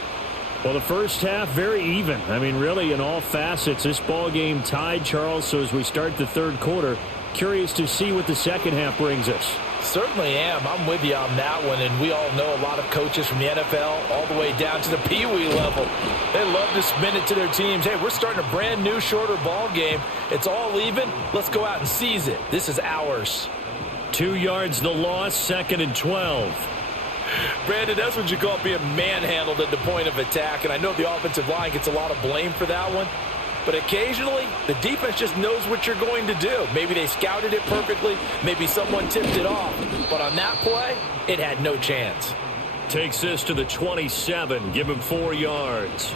Well, the first half, very even. I mean, really, in all facets, this ball game tied, Charles. So as we start the third quarter, curious to see what the second half brings us. Certainly am. I'm with you on that one, and we all know a lot of coaches from the NFL all the way down to the Pee-wee level. They love to spin it to their teams. Hey, we're starting a brand new, shorter ball game. It's all even. Let's go out and seize it. This is ours. 2 yards the loss, 2nd and 12. Brandon, that's what you call being manhandled at the point of attack, and I know the offensive line gets a lot of blame for that one. But occasionally, the defense just knows what you're going to do. Maybe they scouted it perfectly. Maybe someone tipped it off. But on that play, it had no chance. Takes this to the 27. Give him 4 yards.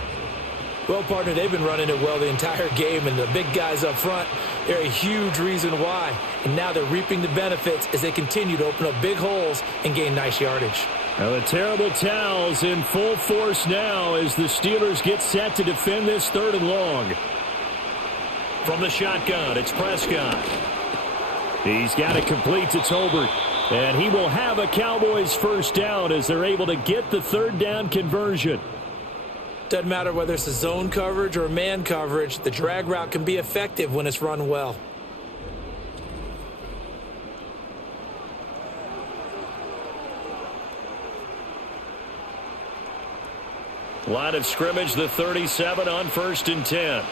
Well, partner, they've been running it well the entire game, and the big guys up front, they're a huge reason why. And now they're reaping the benefits as they continue to open up big holes and gain nice yardage. Now the terrible towels in full force now as the Steelers get set to defend this 3rd and long. From the shotgun, it's Prescott. He's got it complete to Tolbert. And he will have a Cowboys first down as they're able to get the 3rd down conversion. Doesn't matter whether it's a zone coverage or a man coverage, the drag route can be effective when it's run well. Line of scrimmage, the 37 on 1st and 10.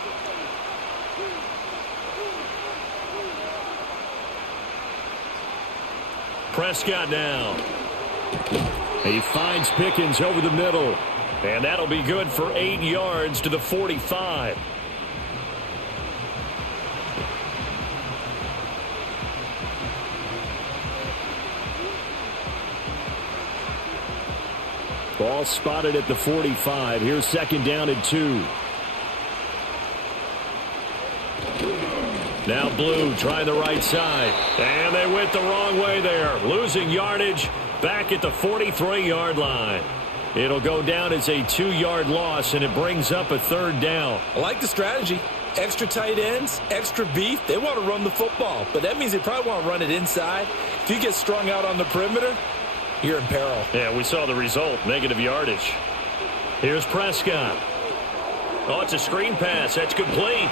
Prescott now. He finds Pickens over the middle. And that'll be good for 8 yards to the 45. Ball spotted at the 45. Here's 2nd down and 2. Now Blue trying the right side. And they went the wrong way there. Losing yardage back at the 43-yard line. It'll go down as a 2-yard loss, and it brings up a 3rd down. I like the strategy. Extra tight ends, extra beef. They want to run the football, but that means they probably want to run it inside. If you get strung out on the perimeter, you're in peril. Yeah, we saw the result, negative yardage. Here's Prescott. Oh, it's a screen pass. That's complete.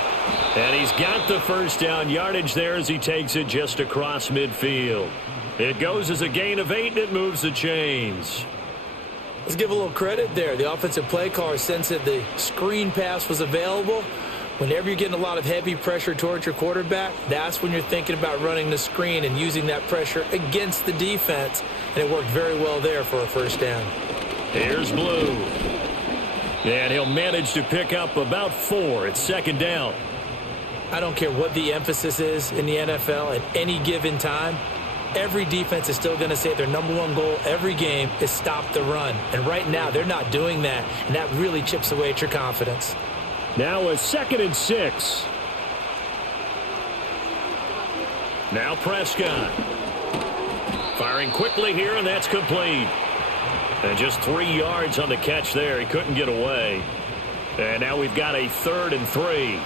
And he's got the first down yardage there as he takes it just across midfield. It goes as a gain of 8, and it moves the chains. Let's give a little credit there. The offensive play caller sensed that the screen pass was available. Whenever you're getting a lot of heavy pressure towards your quarterback, that's when you're thinking about running the screen and using that pressure against the defense. And it worked very well there for a first down. Here's Blue. And he'll manage to pick up about 4 at 2nd down. I don't care what the emphasis is in the NFL at any given time. Every defense is still going to say their #1 goal every game is stop the run. And right now, they're not doing that. And that really chips away at your confidence. Now a 2nd and 6. Now Prescott. Firing quickly here, and that's complete. And just 3 yards on the catch there. He couldn't get away. And now we've got a 3rd and 3.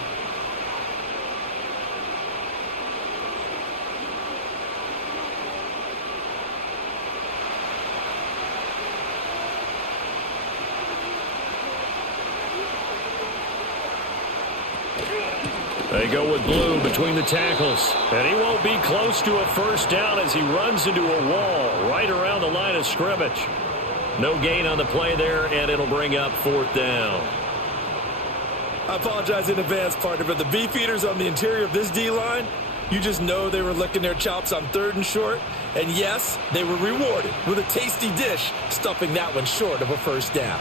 They go with Blue between the tackles. And he won't be close to a first down as he runs into a wall right around the line of scrimmage. No gain on the play there, and it'll bring up 4th down. I apologize in advance, partner, but the beef eaters on the interior of this D-line, you just know they were licking their chops on 3rd and short. And yes, they were rewarded with a tasty dish, stuffing that one short of a first down.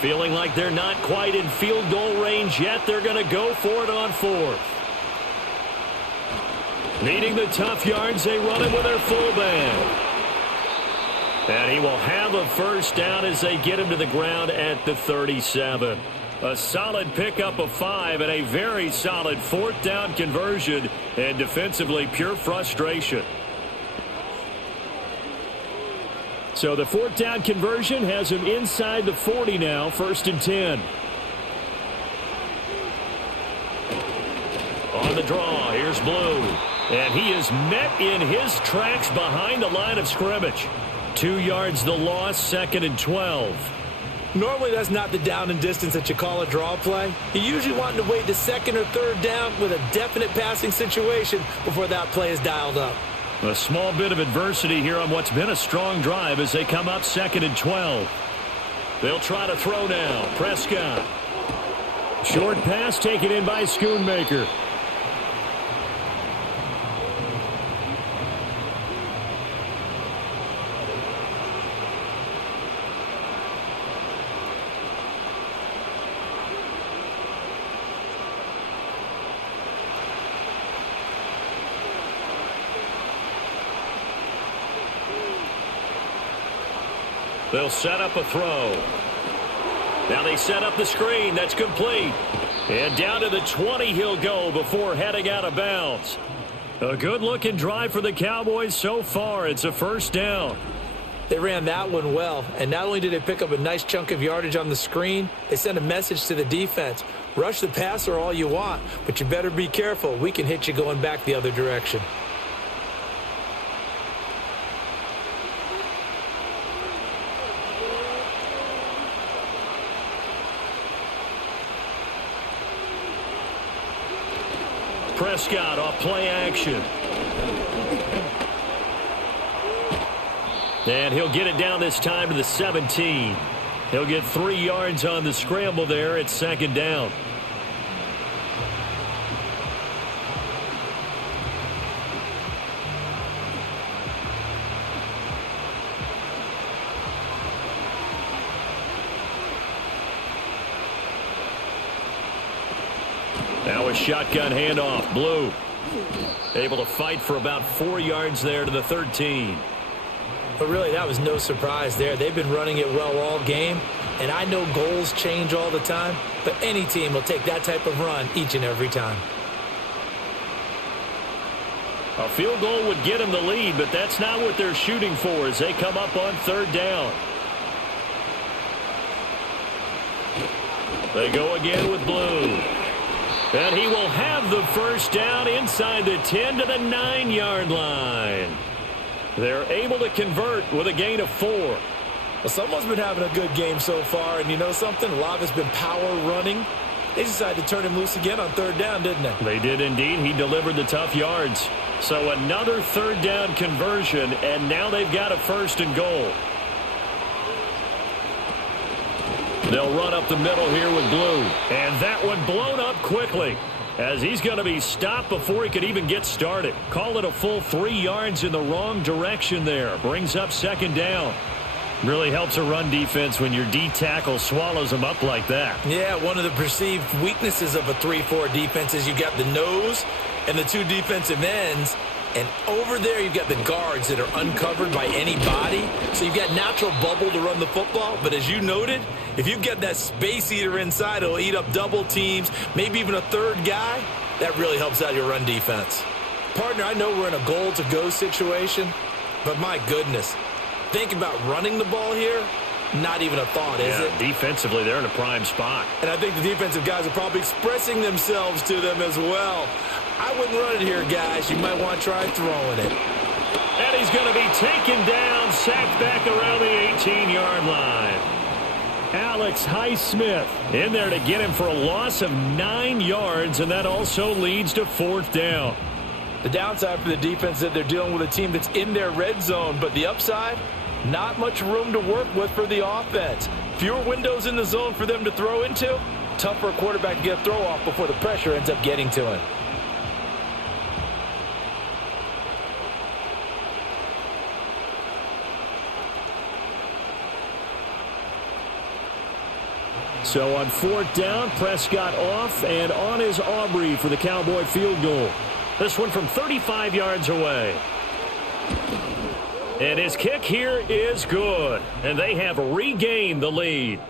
Feeling like they're not quite in field goal range yet. They're going to go for it on 4th. Needing the tough yards, they run it with their full band. And he will have a first down as they get him to the ground at the 37. A solid pickup of 5 and a very solid fourth down conversion, and defensively pure frustration. So the fourth down conversion has him inside the 40 now, 1st and 10. On the draw, here's Blue. And he is met in his tracks behind the line of scrimmage. 2 yards the loss, 2nd and 12. Normally that's not the down and distance that you call a draw play. You usually want to wait to 2nd or 3rd down with a definite passing situation before that play is dialed up. A small bit of adversity here on what's been a strong drive as they come up 2nd and 12. They'll try to throw now. Prescott. Short pass taken in by Schoonmaker. They'll set up a throw. Now they set up the screen. That's complete. And down to the 20 he'll go before heading out of bounds. A good-looking drive for the Cowboys so far. It's a first down. They ran that one well, and not only did they pick up a nice chunk of yardage on the screen, they sent a message to the defense. Rush the passer all you want, but you better be careful. We can hit you going back the other direction. Prescott off play action. And he'll get it down this time to the 17. He'll get 3 yards on the scramble there at 2nd down. Now a shotgun handoff. Blue able to fight for about 4 yards there to the 13. But really, that was no surprise there. They've been running it well all game, and I know goals change all the time, but any team will take that type of run each and every time. A field goal would get them the lead, but that's not what they're shooting for as they come up on 3rd down. They go again with Blue. And he will have the first down inside the 10 to the 9-yard line. They're able to convert with a gain of 4. Well, someone's been having a good game so far, and you know something? A lot of it's been power running. They decided to turn him loose again on 3rd down, didn't they? They did indeed. He delivered the tough yards. So another 3rd down conversion, and now they've got a 1st and goal. They'll run up the middle here with Blue. And that one blown up quickly as he's going to be stopped before he could even get started. Call it a full 3 yards in the wrong direction there. Brings up 2nd down. Really helps a run defense when your D tackle swallows them up like that. Yeah, one of the perceived weaknesses of a 3-4 defense is you've got the nose and the 2 defensive ends. And over there, you've got the guards that are uncovered by any body. So you've got natural bubble to run the football. But as you noted, if you've got that space eater inside, it'll eat up double teams, maybe even a 3rd guy. That really helps out your run defense. Partner, I know we're in a goal-to-go situation, but my goodness, think about running the ball here. Not even a thought, is it? Defensively, they're in a prime spot. And I think the defensive guys are probably expressing themselves to them as well. I wouldn't run it here, guys. You might want to try throwing it. And he's going to be taken down, sacked back around the 18-yard line. Alex Highsmith in there to get him for a loss of 9 yards, and that also leads to 4th down. The downside for the defense is that they're dealing with a team that's in their red zone, but the upside, not much room to work with for the offense. Fewer windows in the zone for them to throw into. Tough for a quarterback to get a throw off before the pressure ends up getting to him. So on 4th down, Prescott off, and on is Aubrey for the Cowboy field goal. This one from 35 yards away. And his kick here is good. And they have regained the lead.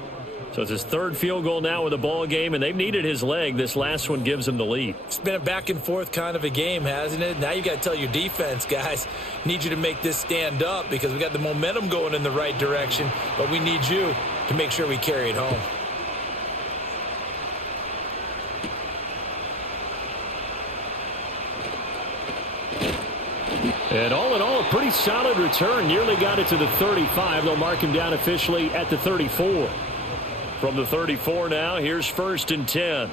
So it's his third field goal now in the ball game, and they've needed his leg. This last one gives him the lead. It's been a back-and-forth kind of a game, hasn't it? Now you got to tell your defense, guys, need you to make this stand up because we got the momentum going in the right direction, but we need you to make sure we carry it home. And all in all, a pretty solid return. Nearly got it to the 35. They'll mark him down officially at the 34. From the 34 now, here's 1st and 10.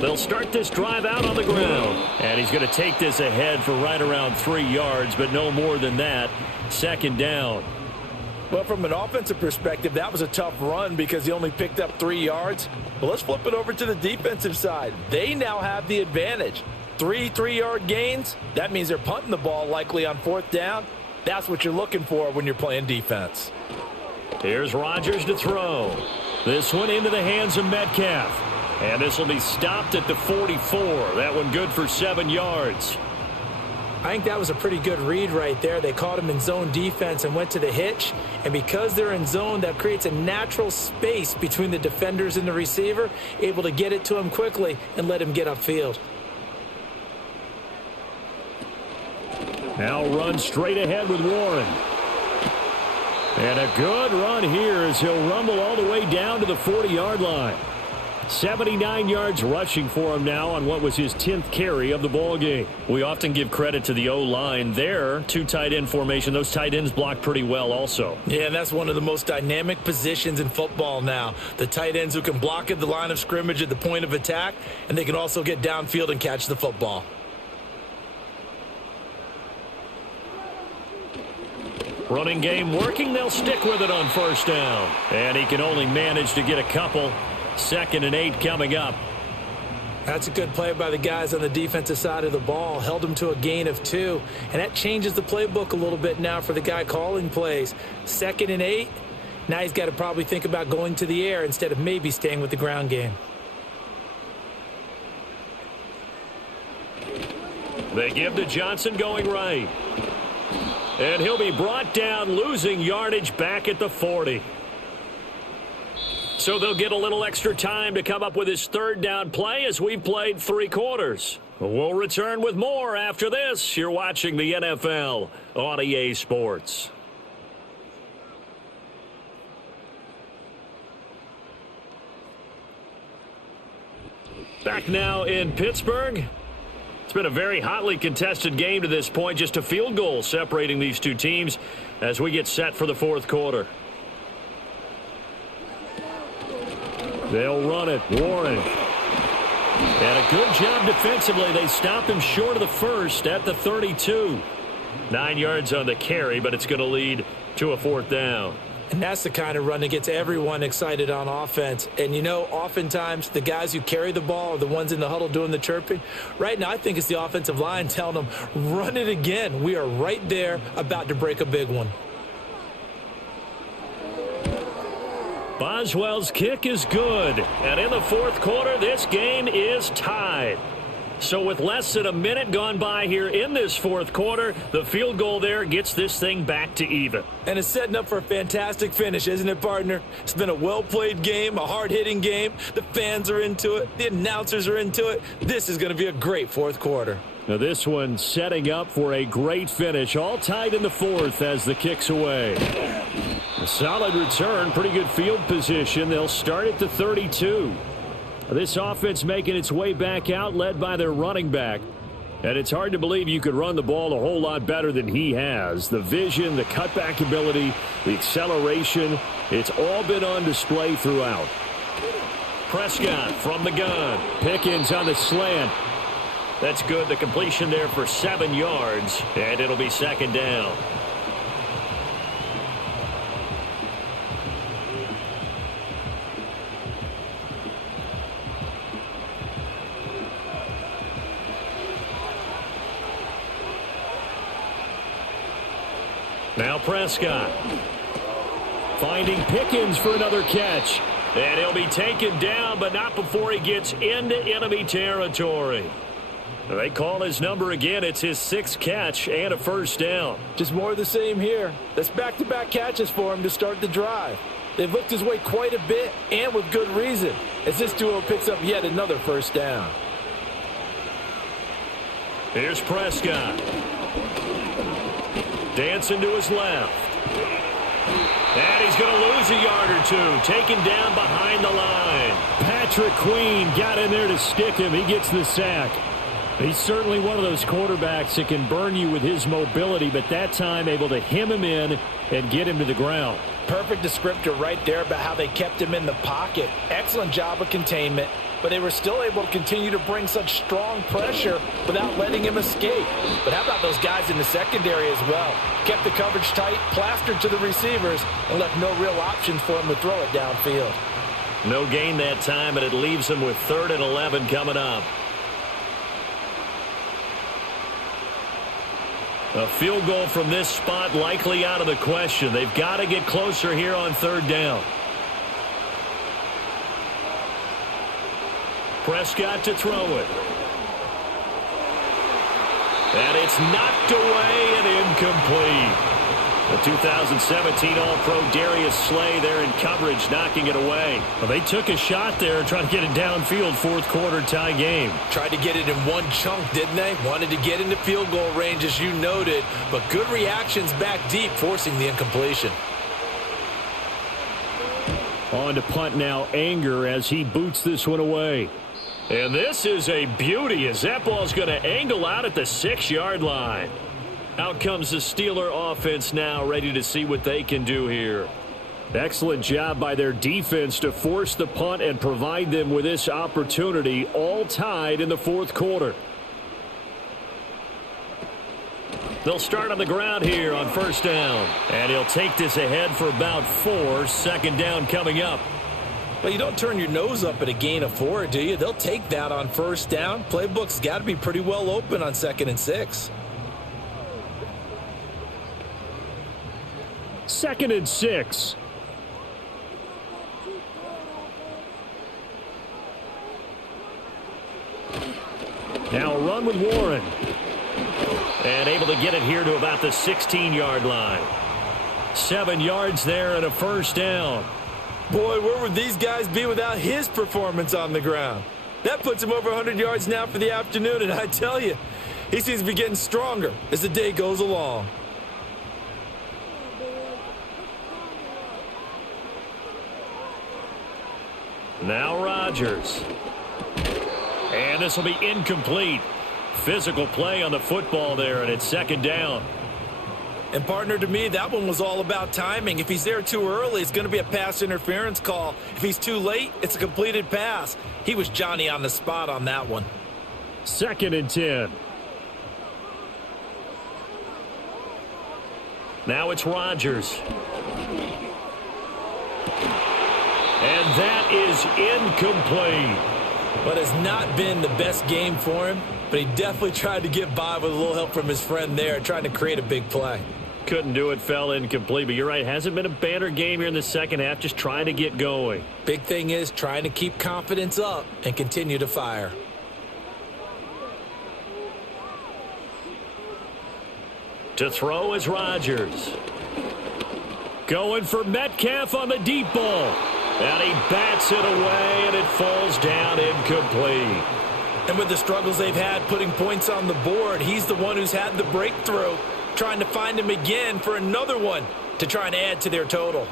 They'll start this drive out on the ground. And he's going to take this ahead for right around 3 yards, but no more than that. 2nd down. Well, from an offensive perspective, that was a tough run because he only picked up 3 yards. But let's flip it over to the defensive side. They now have the advantage. 3 3-yard gains. That means they're punting the ball likely on 4th down. That's what you're looking for when you're playing defense. Here's Rodgers to throw. This one into the hands of Metcalf. And this will be stopped at the 44. That one good for 7 yards. I think that was a pretty good read right there. They caught him in zone defense and went to the hitch. And because they're in zone, that creates a natural space between the defenders and the receiver, able to get it to him quickly and let him get upfield. Now run straight ahead with Warren. And a good run here as he'll rumble all the way down to the 40-yard line. 79 yards rushing for him now on what was his 10th carry of the ball game. We often give credit to the O-line there. 2 tight end formation. Those tight ends block pretty well also. Yeah, and that's one of the most dynamic positions in football now. The tight ends who can block at the line of scrimmage at the point of attack, and they can also get downfield and catch the football. Running game working. They'll stick with it on 1st down. And he can only manage to get a couple. 2nd and 8 coming up. That's a good play by the guys on the defensive side of the ball. Held him to a gain of 2. And that changes the playbook a little bit now for the guy calling plays. 2nd and 8. Now he's got to probably think about going to the air instead of maybe staying with the ground game. They give to Johnson going right. And he'll be brought down, losing yardage back at the 40. So they'll get a little extra time to come up with his 3rd down play as we've played 3 quarters. We'll return with more after this. You're watching the NFL on EA Sports. Back now in Pittsburgh. It's been a very hotly contested game to this point. Just a field goal separating these two teams as we get set for the 4th quarter. They'll run it. Warren. And a good job defensively. They stop him short of the 1st at the 32. 9 yards on the carry, but it's going to lead to a 4th down. And that's the kind of run that gets everyone excited on offense. And, you know, oftentimes the guys who carry the ball are the ones in the huddle doing the chirping. Right now, I think it's the offensive line telling them, run it again. We are right there about to break a big one. Boswell's kick is good. And in the 4th quarter, this game is tied. So with less than a minute gone by here in this 4th quarter, the field goal there gets this thing back to even. And it's setting up for a fantastic finish, isn't it, partner? It's been a well-played game, a hard-hitting game. The fans are into it. The announcers are into it. This is going to be a great 4th quarter. Now this one setting up for a great finish. All tied in the 4th as the kick's away. A solid return, pretty good field position. They'll start at the 32. This offense making its way back out, led by their running back. And it's hard to believe you could run the ball a whole lot better than he has. The vision, the cutback ability, the acceleration, it's all been on display throughout. Prescott from the gun. Pickens on the slant. That's good. The completion there for 7 yards, and it'll be 2nd down. Now Prescott finding Pickens for another catch. And he'll be taken down, but not before he gets into enemy territory. They call his number again. It's his 6th catch and a first down. Just more of the same here. That's back-to-back catches for him to start the drive. They've looked his way quite a bit, and with good reason, as this duo picks up yet another first down. Here's Prescott. Dancing to his left. And he's going to lose a yard or two. Taken down behind the line. Patrick Queen got in there to stick him. He gets the sack. He's certainly one of those quarterbacks that can burn you with his mobility, but that time able to hem him in and get him to the ground. Perfect descriptor right there about how they kept him in the pocket. Excellent job of containment, but they were still able to continue to bring such strong pressure without letting him escape. But how about those guys in the secondary as well? Kept the coverage tight, plastered to the receivers, and left no real options for him to throw it downfield. No gain that time, and it leaves him with 3rd and 11 coming up. A field goal from this spot likely out of the question. They've got to get closer here on 3rd down. Prescott to throw it. And it's knocked away and incomplete. The 2017 All-Pro Darius Slay there in coverage, knocking it away. Well, they took a shot there, trying to get it downfield, 4th quarter tie game. Tried to get it in one chunk, didn't they? Wanted to get into field goal range, as you noted, but good reactions back deep, forcing the incompletion. On to punt now, Anger, as he boots this one away. And this is a beauty, as that ball's going to angle out at the 6-yard line. Out comes the Steeler offense now, ready to see what they can do here. Excellent job by their defense to force the punt and provide them with this opportunity, all tied in the 4th quarter. They'll start on the ground here on 1st down. And he'll take this ahead for about 4. 2nd down coming up. Well, you don't turn your nose up at a gain of 4, do you? They'll take that on 1st down. Playbook's got to be pretty well open on 2nd and 6. 2nd and 6. Now a run with Warren. And able to get it here to about the 16-yard line. 7 yards there and a 1st down. Boy, where would these guys be without his performance on the ground? That puts him over 100 yards now for the afternoon, and I tell you, he seems to be getting stronger as the day goes along. Now Rodgers. And this will be incomplete. Physical play on the football there, and it's 2nd down. And, partner, to me, that one was all about timing. If he's there too early, it's going to be a pass interference call. If he's too late, it's a completed pass. He was Johnny on the spot on that one. 2nd and 10. Now it's Rodgers. And that is incomplete. But has not been the best game for him, but he definitely tried to get by with a little help from his friend there, trying to create a big play. Couldn't do it, fell incomplete, but you're right, hasn't been a banner game here in the 2nd half, just trying to get going. Big thing is trying to keep confidence up and continue to fire. To throw is Rodgers. Going for Metcalf on the deep ball. And he bats it away, and it falls down incomplete. And with the struggles they've had putting points on the board, he's the one who's had the breakthrough, trying to find him again for another one to try and add to their total.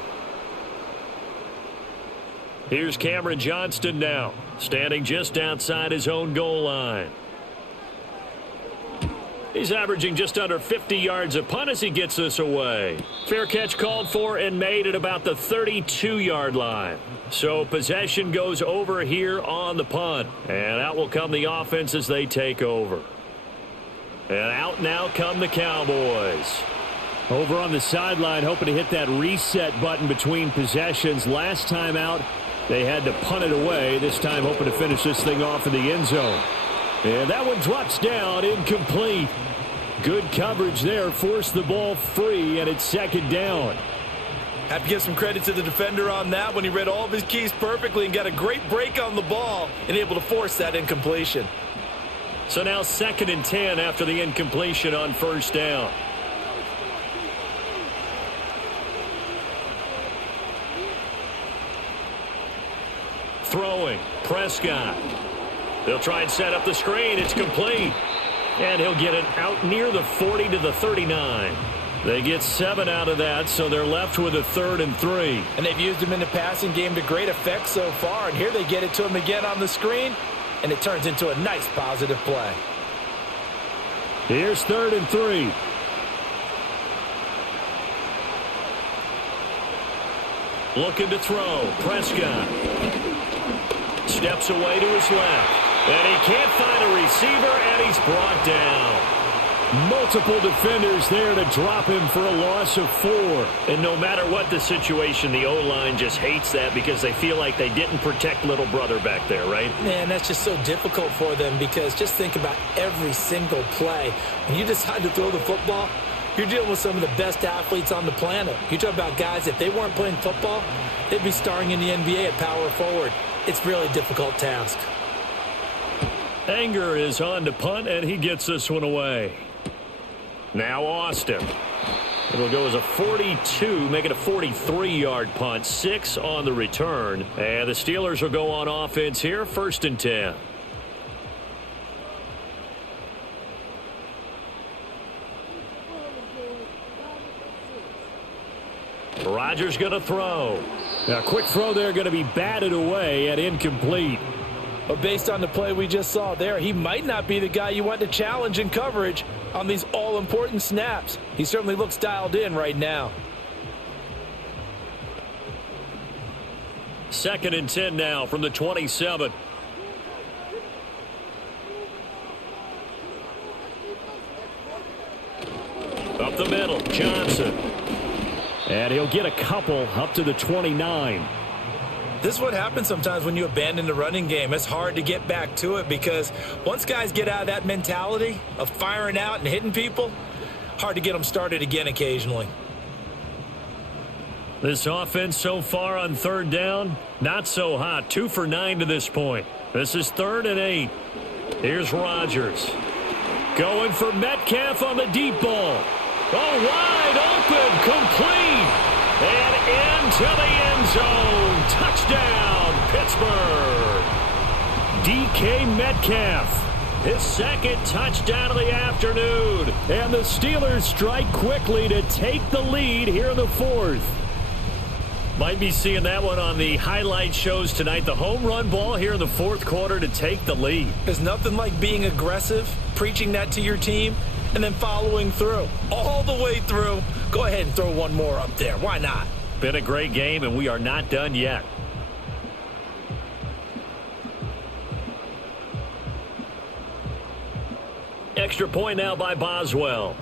Here's Cameron Johnston now, standing just outside his own goal line. He's averaging just under 50 yards a punt as he gets this away. Fair catch called for and made at about the 32-yard line. So possession goes over here on the punt. And out will come the offense as they take over. And out now come the Cowboys. Over on the sideline, hoping to hit that reset button between possessions. Last time out, they had to punt it away. This time hoping to finish this thing off in the end zone. And that one drops down, incomplete. Good coverage there, forced the ball free, and it's 2nd down. Have to give some credit to the defender on that one. He read all of his keys perfectly and got a great break on the ball and able to force that incompletion. So now 2nd and 10 after the incompletion on first down. Throwing, Prescott. They'll try and set up the screen. It's complete. And he'll get it out near the 40 to the 39. They get 7 out of that, so they're left with a 3rd and 3. And they've used him in the passing game to great effect so far. And here they get it to him again on the screen, and it turns into a nice positive play. Here's 3rd and 3. Looking to throw. Prescott steps away to his left. And he can't find a receiver, and he's brought down. Multiple defenders there to drop him for a loss of 4. And no matter what the situation, the O-line just hates that because they feel like they didn't protect little brother back there, right? Man, that's just so difficult for them because just think about every single play. When you decide to throw the football, you're dealing with some of the best athletes on the planet. You talk about guys, if they weren't playing football, they'd be starring in the NBA at power forward. It's really a difficult task. Anger is on to punt, and he gets this one away. Now Austin. It'll go as a 42, make it a 43-yard punt. 6 on the return. And the Steelers will go on offense here, 1st and 10. Rodgers going to throw. Now, quick throw there going to be batted away and incomplete. But based on the play we just saw there, he might not be the guy you want to challenge in coverage on these all-important snaps. He certainly looks dialed in right now. 2nd and 10 now from the 27. Up the middle, Johnson. And he'll get a couple up to the 29. This is what happens sometimes when you abandon the running game. It's hard to get back to it because once guys get out of that mentality of firing out and hitting people, hard to get them started again occasionally. This offense so far on 3rd down, not so hot. 2 for 9 to this point. This is 3rd and 8. Here's Rodgers. Going for Metcalf on the deep ball. Oh, wide open, complete. And into the end zone. Touchdown, Pittsburgh. DK Metcalf. His 2nd touchdown of the afternoon. And the Steelers strike quickly to take the lead here in the 4th. Might be seeing that one on the highlight shows tonight. The home run ball here in the 4th quarter to take the lead. There's nothing like being aggressive, preaching that to your team, and then following through. All the way through. Go ahead and throw one more up there. Why not? Been a great game, and we are not done yet. Extra point now by Boswell.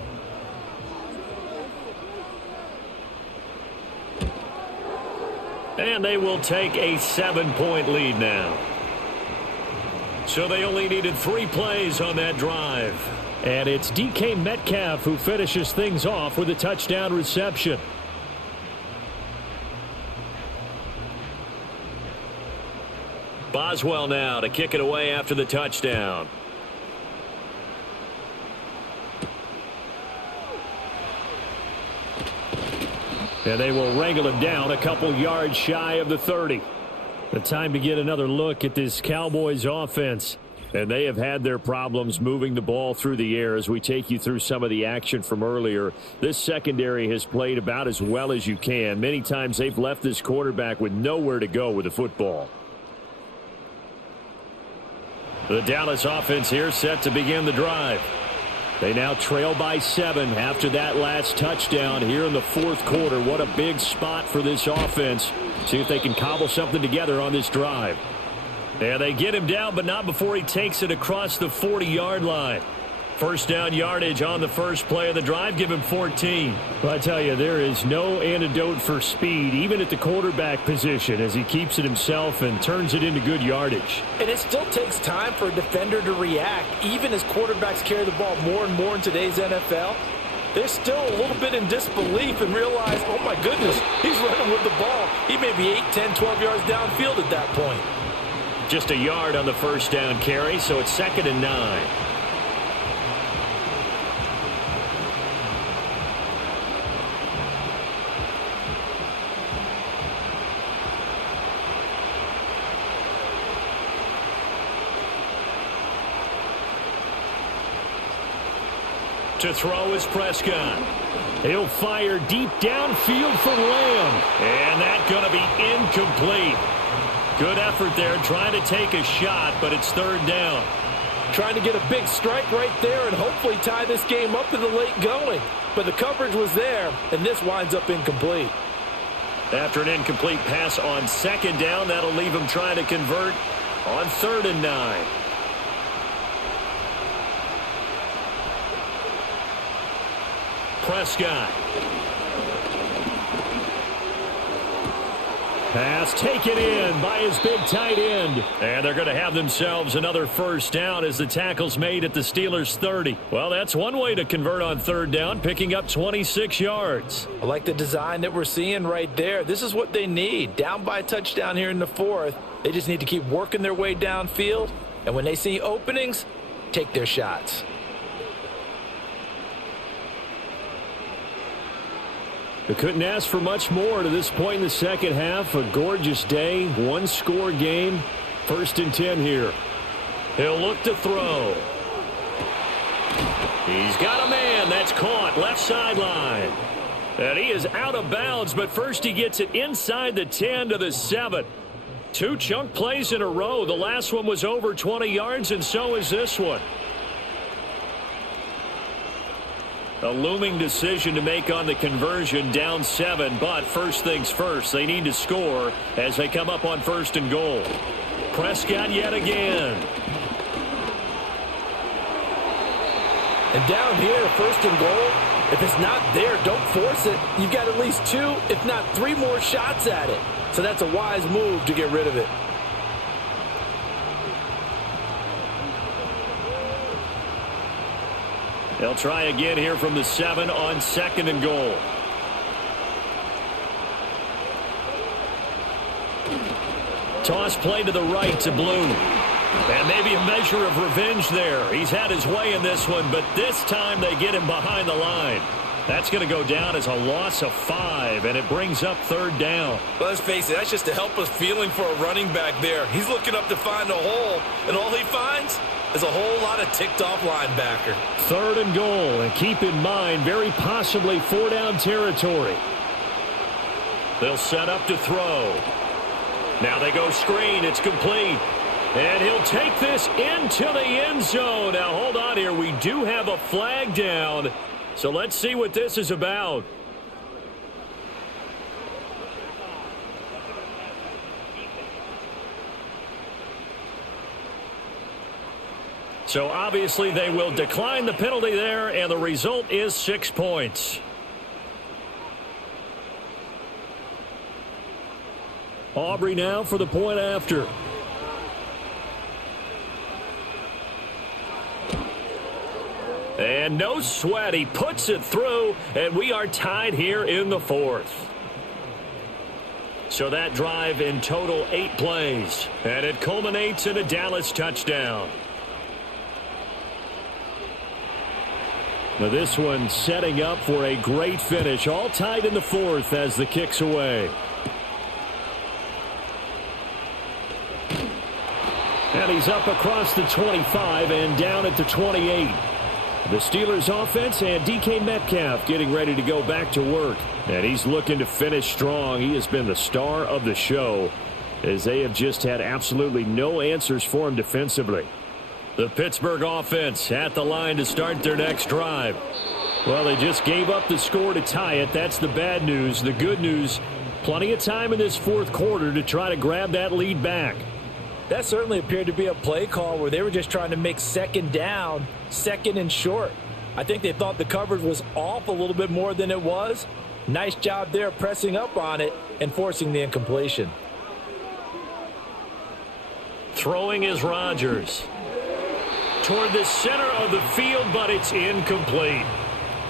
And they will take a 7-point lead now. So they only needed 3 plays on that drive. And it's DK Metcalf who finishes things off with a touchdown reception. Boswell now to kick it away after the touchdown. And they will wrangle him down a couple yards shy of the 30. The time to get another look at this Cowboys offense. And they have had their problems moving the ball through the air as we take you through some of the action from earlier. This secondary has played about as well as you can. Many times they've left this quarterback with nowhere to go with the football. The Dallas offense here set to begin the drive. They now trail by 7 after that last touchdown here in the 4th quarter. What a big spot for this offense. See if they can cobble something together on this drive. And they get him down, but not before he takes it across the 40-yard line. First down yardage on the first play of the drive. Give him 14. Well, I tell you, there is no antidote for speed, even at the quarterback position, as he keeps it himself and turns it into good yardage. And it still takes time for a defender to react. Even as quarterbacks carry the ball more and more in today's NFL, they're still a little bit in disbelief and realize, oh, my goodness, he's running with the ball. He may be 8, 10, 12 yards downfield at that point. Just a yard on the first down carry, so it's 2nd and 9. To throw is Prescott. He'll fire deep downfield for Lamb. And that's going to be incomplete. Good effort there trying to take a shot, but it's third down. Trying to get a big strike right there and hopefully tie this game up in the late going. But the coverage was there, and this winds up incomplete. After an incomplete pass on second down, that'll leave him trying to convert on 3rd and 9. Prescott. Pass taken in by his big tight end. And they're going to have themselves another first down as the tackle's made at the Steelers' 30. Well, that's one way to convert on 3rd down, picking up 26 yards. I like the design that we're seeing right there. This is what they need. Down by a touchdown here in the 4th. They just need to keep working their way downfield. And when they see openings, take their shots. They couldn't ask for much more to this point in the second half. A gorgeous day, one-score game. 1st and 10 here. He'll look to throw. He's got a man. That's caught left sideline. And he is out of bounds, but first he gets it inside the 10 to the 7. 2 chunk plays in a row. The last one was over 20 yards, and so is this one. A looming decision to make on the conversion, down 7, but first things first, they need to score as they come up on 1st and goal. Prescott yet again. And down here, 1st and goal, if it's not there, don't force it. You've got at least 2, if not 3 more shots at it. So that's a wise move to get rid of it. They'll try again here from the 7 on 2nd and goal. Toss play to the right to Bloom. And maybe a measure of revenge there. He's had his way in this one, but this time they get him behind the line. That's going to go down as a loss of 5, and it brings up 3rd down. Well, let's face it, that's just a helpless feeling for a running back there. He's looking up to find a hole, and all he finds is a whole lot of ticked-off linebacker. 3rd and goal, and keep in mind, very possibly 4-down territory. They'll set up to throw. Now they go screen. It's complete. And he'll take this into the end zone. Now, hold on here. We do have a flag down. So let's see what this is about. So obviously they will decline the penalty there, and the result is 6 points. Aubrey now for the point after. And no sweat. He puts it through, and we are tied here in the 4th. So that drive in total 8 plays, and it culminates in a Dallas touchdown. Now this one setting up for a great finish, all tied in the 4th as the kick's away. And he's up across the 25 and down at the 28. The Steelers offense and DK Metcalf getting ready to go back to work. And he's looking to finish strong. He has been the star of the show as they have just had absolutely no answers for him defensively. The Pittsburgh offense at the line to start their next drive. Well, they just gave up the score to tie it. That's the bad news. The good news, plenty of time in this 4th quarter to try to grab that lead back. That certainly appeared to be a play call where they were just trying to make 2nd down, 2nd and short. I think they thought the coverage was off a little bit more than it was. Nice job there pressing up on it and forcing the incompletion. Throwing is Rodgers. Toward the center of the field, but it's incomplete.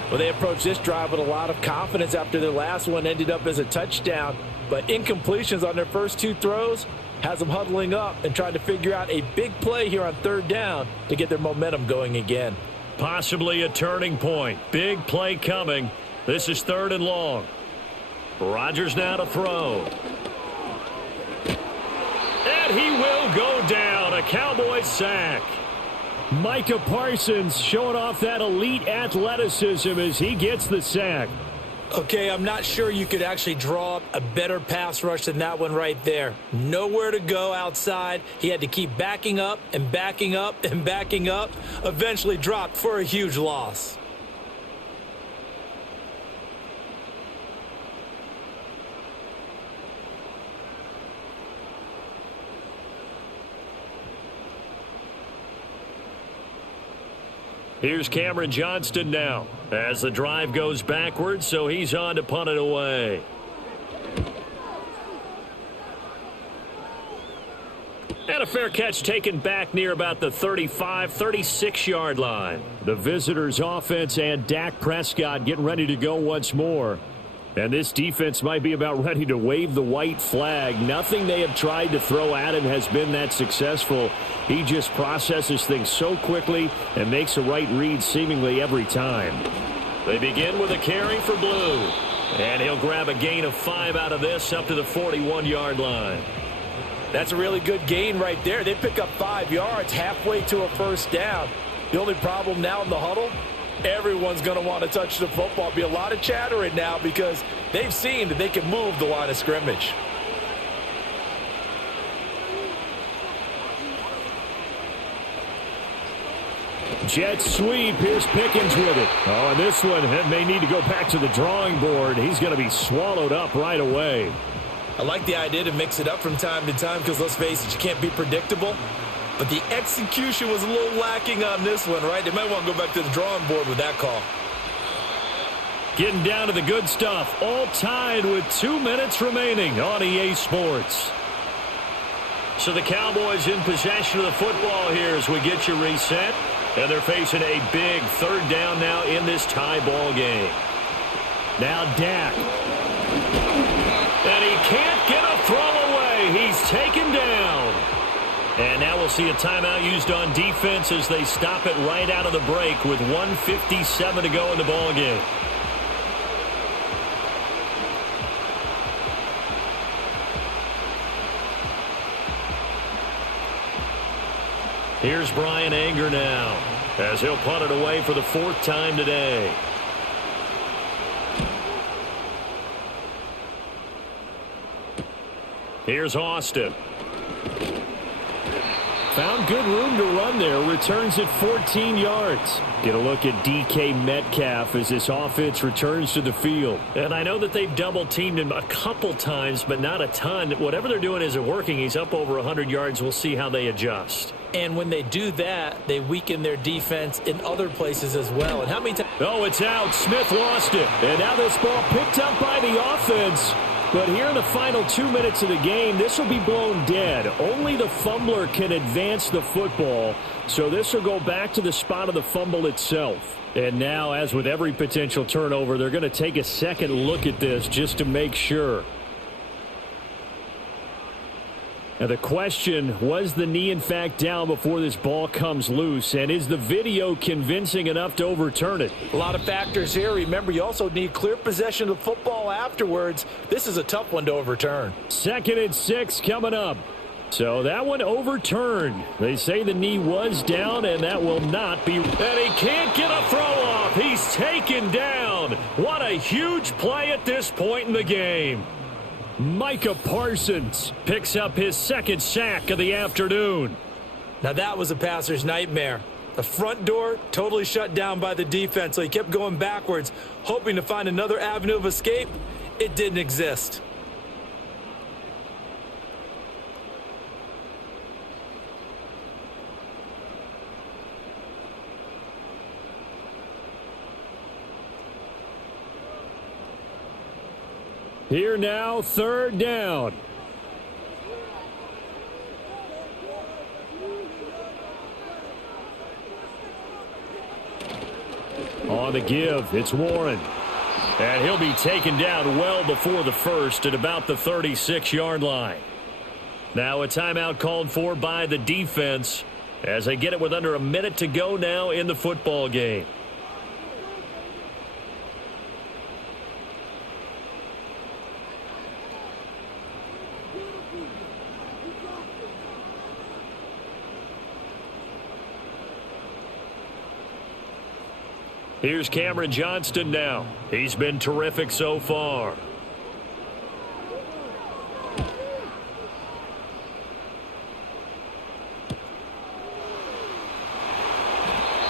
Well, they approached this drive with a lot of confidence after their last one ended up as a touchdown. But incompletions on their first 2 throws has them huddling up and trying to figure out a big play here on 3rd down to get their momentum going again. Possibly a turning point. Big play coming. This is 3rd and long. Rodgers now to throw. And he will go down. A Cowboys sack. Micah Parsons showing off that elite athleticism as he gets the sack. Okay, I'm not sure you could actually draw up a better pass rush than that one right there. Nowhere to go outside. He had to keep backing up and backing up and backing up. Eventually dropped for a huge loss. Here's Cameron Johnston now as the drive goes backwards, so he's on to punt it away. And a fair catch taken back near about the 35, 36-yard line. The visitors' offense and Dak Prescott getting ready to go once more. And this defense might be about ready to wave the white flag. Nothing they have tried to throw at him has been that successful. He just processes things so quickly and makes a right read seemingly every time. They begin with a carry for Blue. And he'll grab a gain of 5 out of this up to the 41-yard line. That's a really good gain right there. They pick up 5 yards halfway to a first down. The only problem now in the huddle, everyone's going to want to touch the football. Be a lot of chattering now because they've seen that they can move the line of scrimmage. Jet sweep. Here's Pickens with it. Oh, and this one may need to go back to the drawing board. He's going to be swallowed up right away. I like the idea to mix it up from time to time because, let's face it, you can't be predictable. But the execution was a little lacking on this one, right? They might want to go back to the drawing board with that call. Getting down to the good stuff. All tied with 2 minutes remaining on EA Sports. So the Cowboys in possession of the football here as we get you reset. And they're facing a big third down now in this tie ball game. Now Dak. And he can't get a throw away. He's taken down. And now we'll see a timeout used on defense as they stop it right out of the break with 1:57 to go in the ball game. Here's Brian Anger now as he'll punt it away for the 4th time today. Here's Austin. Found good room to run there. Returns at 14 yards. Get a look at DK Metcalf as this offense returns to the field. And I know that they've double-teamed him a couple times, but not a ton. Whatever they're doing isn't working. He's up over 100 yards. We'll see how they adjust. And when they do that, they weaken their defense in other places as well. And how many times? Oh, it's out. Smith lost it. And now this ball picked up by the offense. But here in the final 2 minutes of the game, this will be blown dead. Only the fumbler can advance the football, so this will go back to the spot of the fumble itself. And now, as with every potential turnover, they're going to take a second look at this just to make sure. Now the question, was the knee in fact down before this ball comes loose? And is the video convincing enough to overturn it? A lot of factors here. Remember, you also need clear possession of the football afterwards. This is a tough one to overturn. 2nd and 6 coming up. So that one overturned. They say the knee was down, and that will not be. And he can't get a throw off. He's taken down. What a huge play at this point in the game. Micah Parsons picks up his 2nd sack of the afternoon. Now that was a passer's nightmare. The front door totally shut down by the defense, so he kept going backwards, hoping to find another avenue of escape. It didn't exist. Here now, 3rd down. On the give, it's Warren. And he'll be taken down well before the first at about the 36-yard line. Now a timeout called for by the defense as they get it with under a minute to go now in the football game. Here's Cameron Johnston now. He's been terrific so far.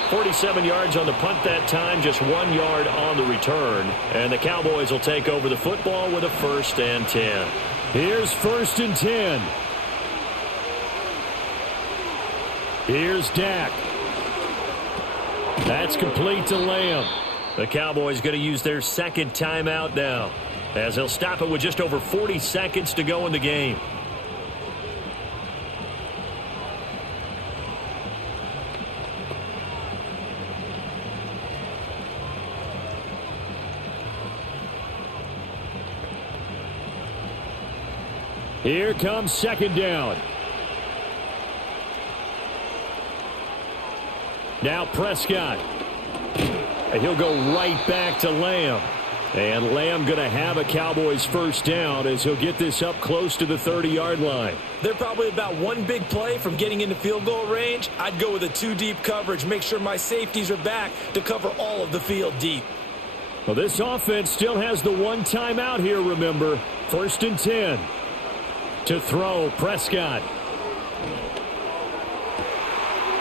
.47 yards on the punt that time, just 1 yard on the return. And the Cowboys will take over the football with a 1st and 10. Here's 1st and 10. Here's Dak. That's complete to Lamb. The Cowboys going to use their 2nd timeout now, as they'll stop it with just over 40 seconds to go in the game. Here comes 2nd down. Now Prescott. And he'll go right back to Lamb. And Lamb going to have a Cowboys 1st down as he'll get this up close to the 30-yard line. They're probably about one big play from getting into field goal range. I'd go with a 2-deep coverage. Make sure my safeties are back to cover all of the field deep. Well, this offense still has the 1 timeout here, remember. 1st and 10. To throw, Prescott.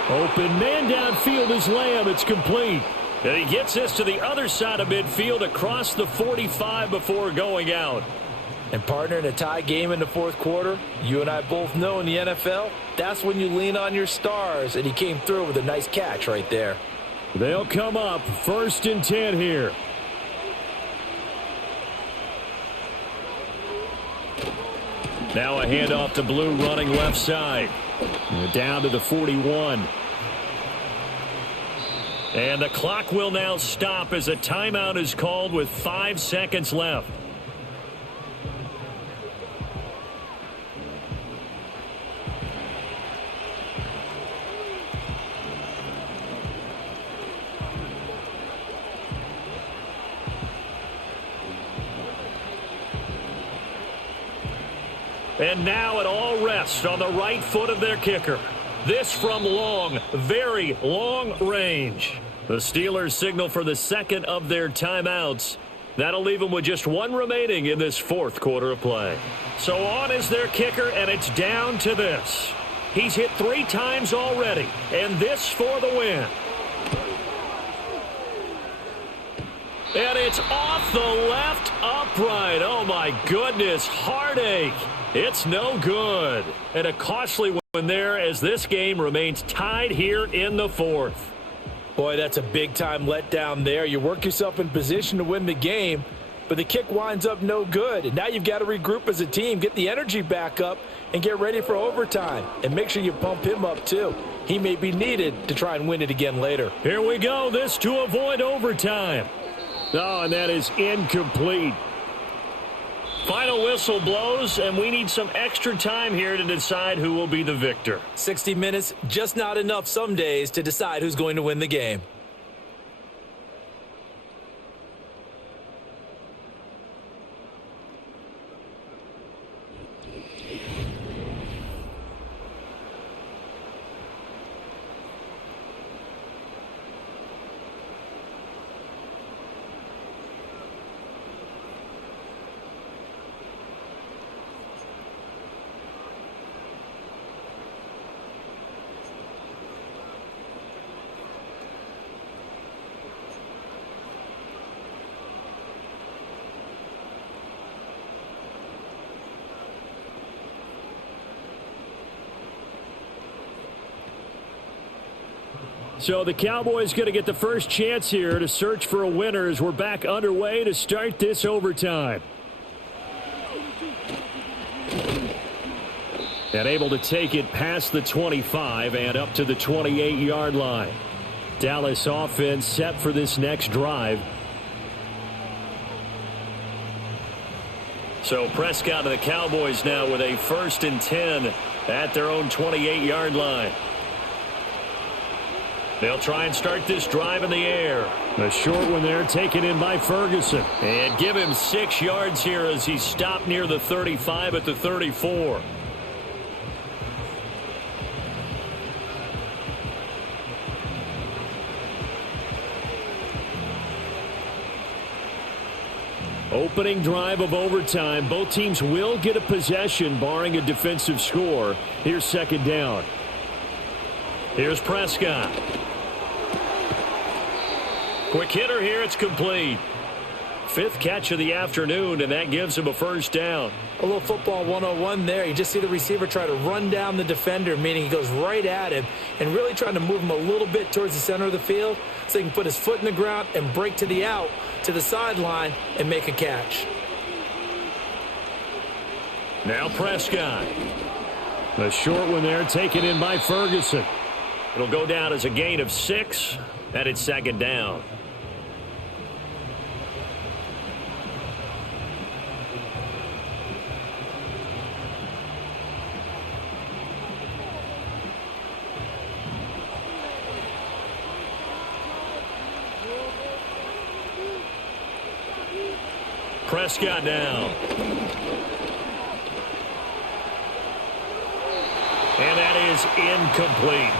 Open man downfield is Lamb. It's complete. And he gets this to the other side of midfield across the 45 before going out. And partner, in a tie game in the 4th quarter, you and I both know in the NFL, that's when you lean on your stars. And he came through with a nice catch right there. They'll come up 1st and 10 here. Now a handoff to Blue running left side. Down to the 41. And the clock will now stop as a timeout is called with 5 seconds left. And now it all rests on the right foot of their kicker. This from long, very long range. The Steelers signal for the 2nd of their timeouts. That'll leave them with just 1 remaining in this 4th quarter of play. So on is their kicker, and it's down to this. He's hit 3 times already, and this for the win. And it's off the left upright. Oh, my goodness. Heartache. It's no good. And a costly one there as this game remains tied here in the 4th. Boy, that's a big-time letdown there. You work yourself in position to win the game, but the kick winds up no good. And now you've got to regroup as a team, get the energy back up, and get ready for overtime. And make sure you pump him up, too. He may be needed to try and win it again later. Here we go. This to avoid overtime. Oh, and that is incomplete. Final whistle blows, and we need some extra time here to decide who will be the victor. 60 minutes, just not enough some days to decide who's going to win the game. So the Cowboys going to get the first chance here to search for a winner as we're back underway to start this overtime. And able to take it past the 25 and up to the 28-yard line. Dallas offense set for this next drive. So Prescott and the Cowboys now with a 1st and 10 at their own 28-yard line. They'll try and start this drive in the air. A short one there taken in by Ferguson. And give him 6 yards here as he stopped near the 35 at the 34. Opening drive of overtime. Both teams will get a possession, barring a defensive score. Here's second down. Here's Prescott. Quick hitter here. It's complete. Fifth catch of the afternoon, and that gives him a first down. A little football 101 there. You just see the receiver try to run down the defender, meaning he goes right at him and really trying to move him a little bit towards the center of the field so he can put his foot in the ground and break to the out, to the sideline, and make a catch. Now Prescott. The short one there taken in by Ferguson. It'll go down as a gain of 6, and it's second down. Prescott down. And that is incomplete.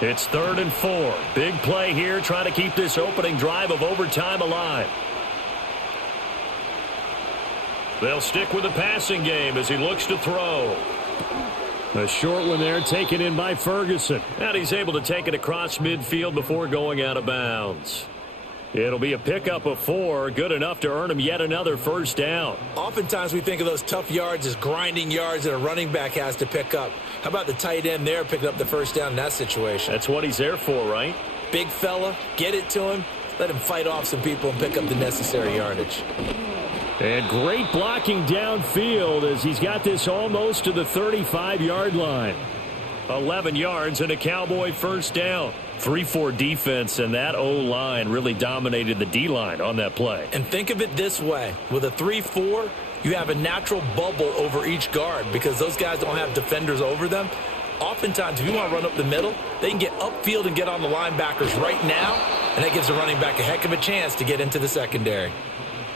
It's 3rd and 4. Big play here, trying to keep this opening drive of overtime alive. They'll stick with the passing game as he looks to throw. A short one there taken in by Ferguson. And he's able to take it across midfield before going out of bounds. It'll be a pickup of 4, good enough to earn him yet another first down. Oftentimes we think of those tough yards as grinding yards that a running back has to pick up. How about the tight end there picking up the first down in that situation? That's what he's there for, right? Big fella, get it to him, let him fight off some people and pick up the necessary yardage. And great blocking downfield as he's got this almost to the 35-yard line. 11 yards and a Cowboy first down. 3-4 defense, and that O-line really dominated the D-line on that play. And think of it this way. With a 3-4, you have a natural bubble over each guard because those guys don't have defenders over them. Oftentimes, if you want to run up the middle, they can get upfield and get on the linebackers right now, and that gives the running back a heck of a chance to get into the secondary.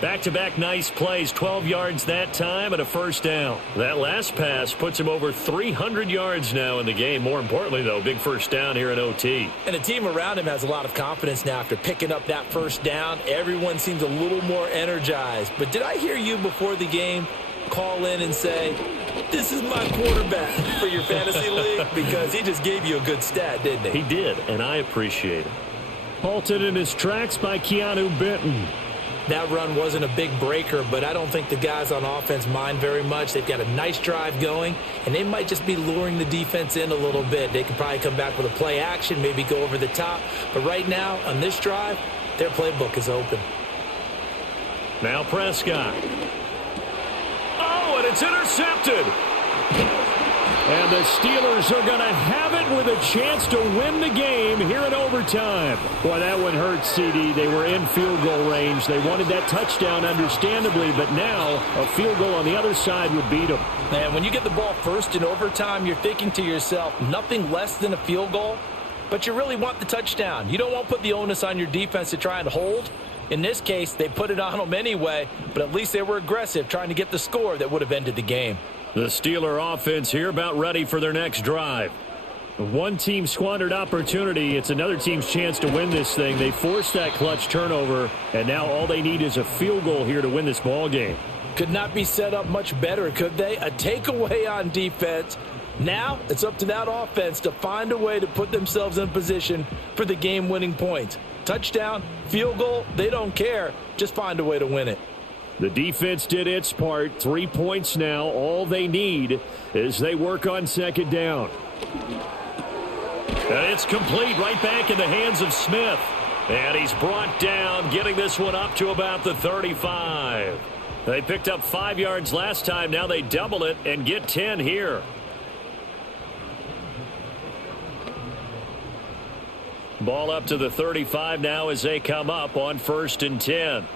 Back-to-back nice plays, 12 yards that time and a first down. That last pass puts him over 300 yards now in the game. More importantly, though, big first down here in OT. And the team around him has a lot of confidence now after picking up that first down. Everyone seems a little more energized. But did I hear you before the game call in and say, this is my quarterback for your fantasy league? Because he just gave you a good stat, didn't he? He did, and I appreciate it. Halted in his tracks by Keanu Benton. That run wasn't a big breaker, but I don't think the guys on offense mind very much. They've got a nice drive going, and they might just be luring the defense in a little bit. They could probably come back with a play action, maybe go over the top. But right now, on this drive, their playbook is open. Now Prescott. Oh, and it's intercepted. And the Steelers are going to have it with a chance to win the game here in overtime. Boy, that one hurt, CD. They were in field goal range. They wanted that touchdown, understandably, but now a field goal on the other side would beat them. And when you get the ball first in overtime, you're thinking to yourself, nothing less than a field goal, but you really want the touchdown. You don't want to put the onus on your defense to try and hold. In this case, they put it on them anyway, but at least they were aggressive, trying to get the score that would have ended the game. The Steeler offense here about ready for their next drive. One team squandered opportunity. It's another team's chance to win this thing. They forced that clutch turnover, and now all they need is a field goal here to win this ball game. Could not be set up much better, could they? A takeaway on defense. Now it's up to that offense to find a way to put themselves in position for the game-winning points. Touchdown, field goal, they don't care. Just find a way to win it. The defense did its part. 3 points now. All they need as they work on second down. And it's complete right back in the hands of Smith. And he's brought down, getting this one up to about the 35. They picked up 5 yards last time. Now they double it and get 10 here. Ball up to the 35 now as they come up on 1st and 10.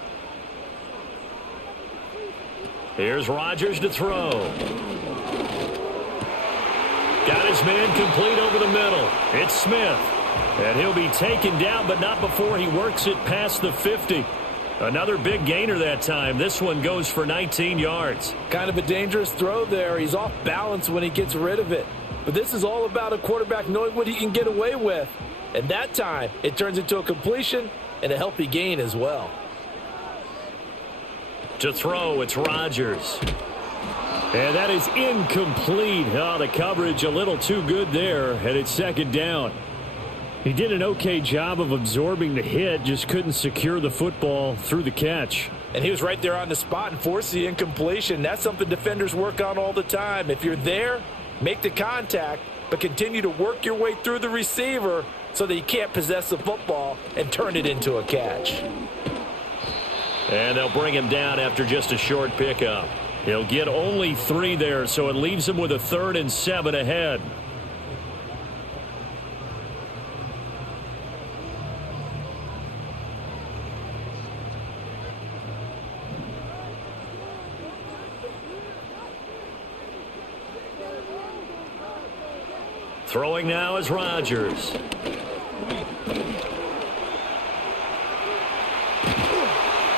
Here's Rodgers to throw. Got his man complete over the middle. It's Smith. And he'll be taken down, but not before he works it past the 50. Another big gainer that time. This one goes for 19 yards. Kind of a dangerous throw there. He's off balance when he gets rid of it. But this is all about a quarterback knowing what he can get away with. And that time, it turns into a completion and a healthy gain as well. To throw, it's Rodgers. And that is incomplete. Oh, the coverage a little too good there, and it's second down. He did an okay job of absorbing the hit, just couldn't secure the football through the catch. And he was right there on the spot and forced the incompletion. That's something defenders work on all the time. If you're there, make the contact, but continue to work your way through the receiver so that you can't possess the football and turn it into a catch. And they'll bring him down after just a short pickup. He'll get only 3 there, so it leaves him with a 3rd and 7 ahead. Throwing now is Rodgers.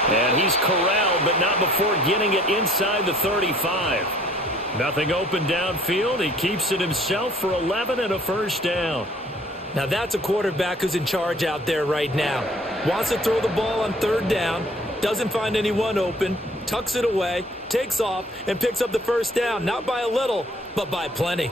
And he's corralled, but not before getting it inside the 35. Nothing open downfield. He keeps it himself for 11 and a first down. Now that's a quarterback who's in charge out there right now. Wants to throw the ball on 3rd down, doesn't find anyone open, tucks it away, takes off, and picks up the first down. Not by a little, but by plenty.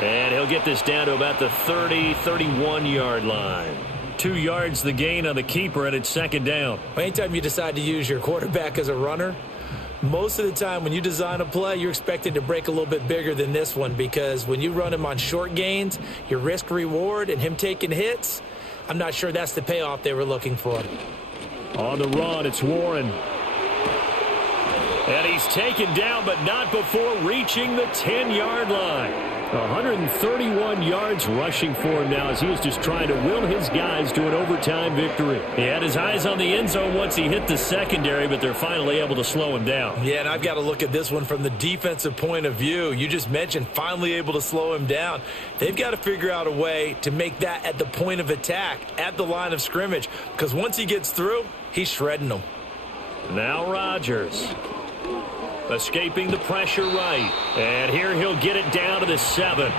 And he'll get this down to about the 30-31-yard line. 2 yards the gain on the keeper, and it's second down. Anytime you decide to use your quarterback as a runner, most of the time when you design a play, you're expected to break a little bit bigger than this one, because when you run him on short gains, your risk-reward and him taking hits, I'm not sure that's the payoff they were looking for. On the run, it's Warren. And he's taken down, but not before reaching the 10-yard line. 131 yards rushing for him now as he was just trying to will his guys to an overtime victory. He had his eyes on the end zone once he hit the secondary, but they're finally able to slow him down. Yeah, and I've got to look at this one from the defensive point of view. You just mentioned finally able to slow him down. They've got to figure out a way to make that at the point of attack, at the line of scrimmage, because once he gets through, he's shredding them. Now Rodgers. Escaping the pressure right. And here he'll get it down to the 7.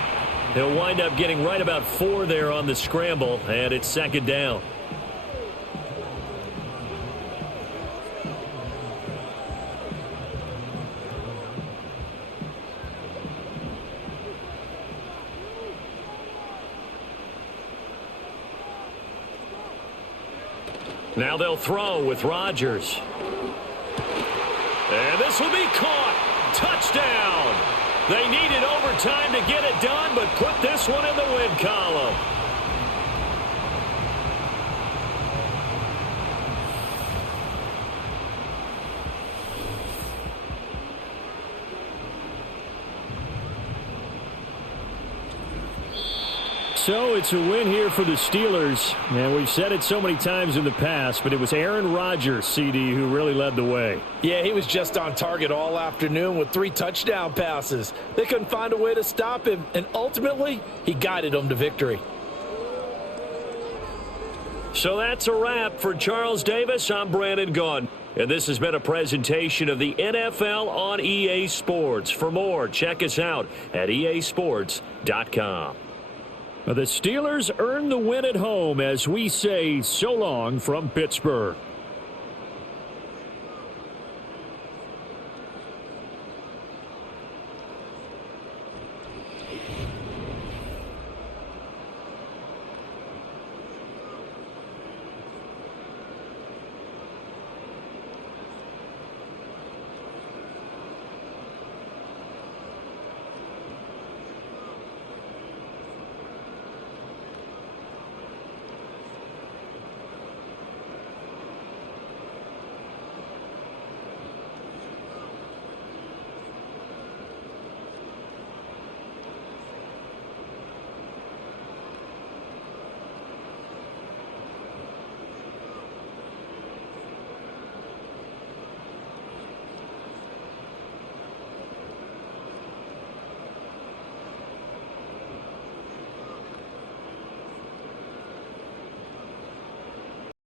He'll wind up getting right about 4 there on the scramble, and it's second down. Now they'll throw with Rodgers. And this will be caught. Touchdown. They needed overtime to get it done, but put this one in the win column. So it's a win here for the Steelers, and we've said it so many times in the past, but it was Aaron Rodgers, CD, who really led the way. Yeah, he was just on target all afternoon with 3 touchdown passes. They couldn't find a way to stop him, and ultimately, he guided them to victory. So that's a wrap for Charles Davis. I'm Brandon Gaudin, and this has been a presentation of the NFL on EA Sports. For more, check us out at easports.com. The Steelers earn the win at home as we say so long from Pittsburgh.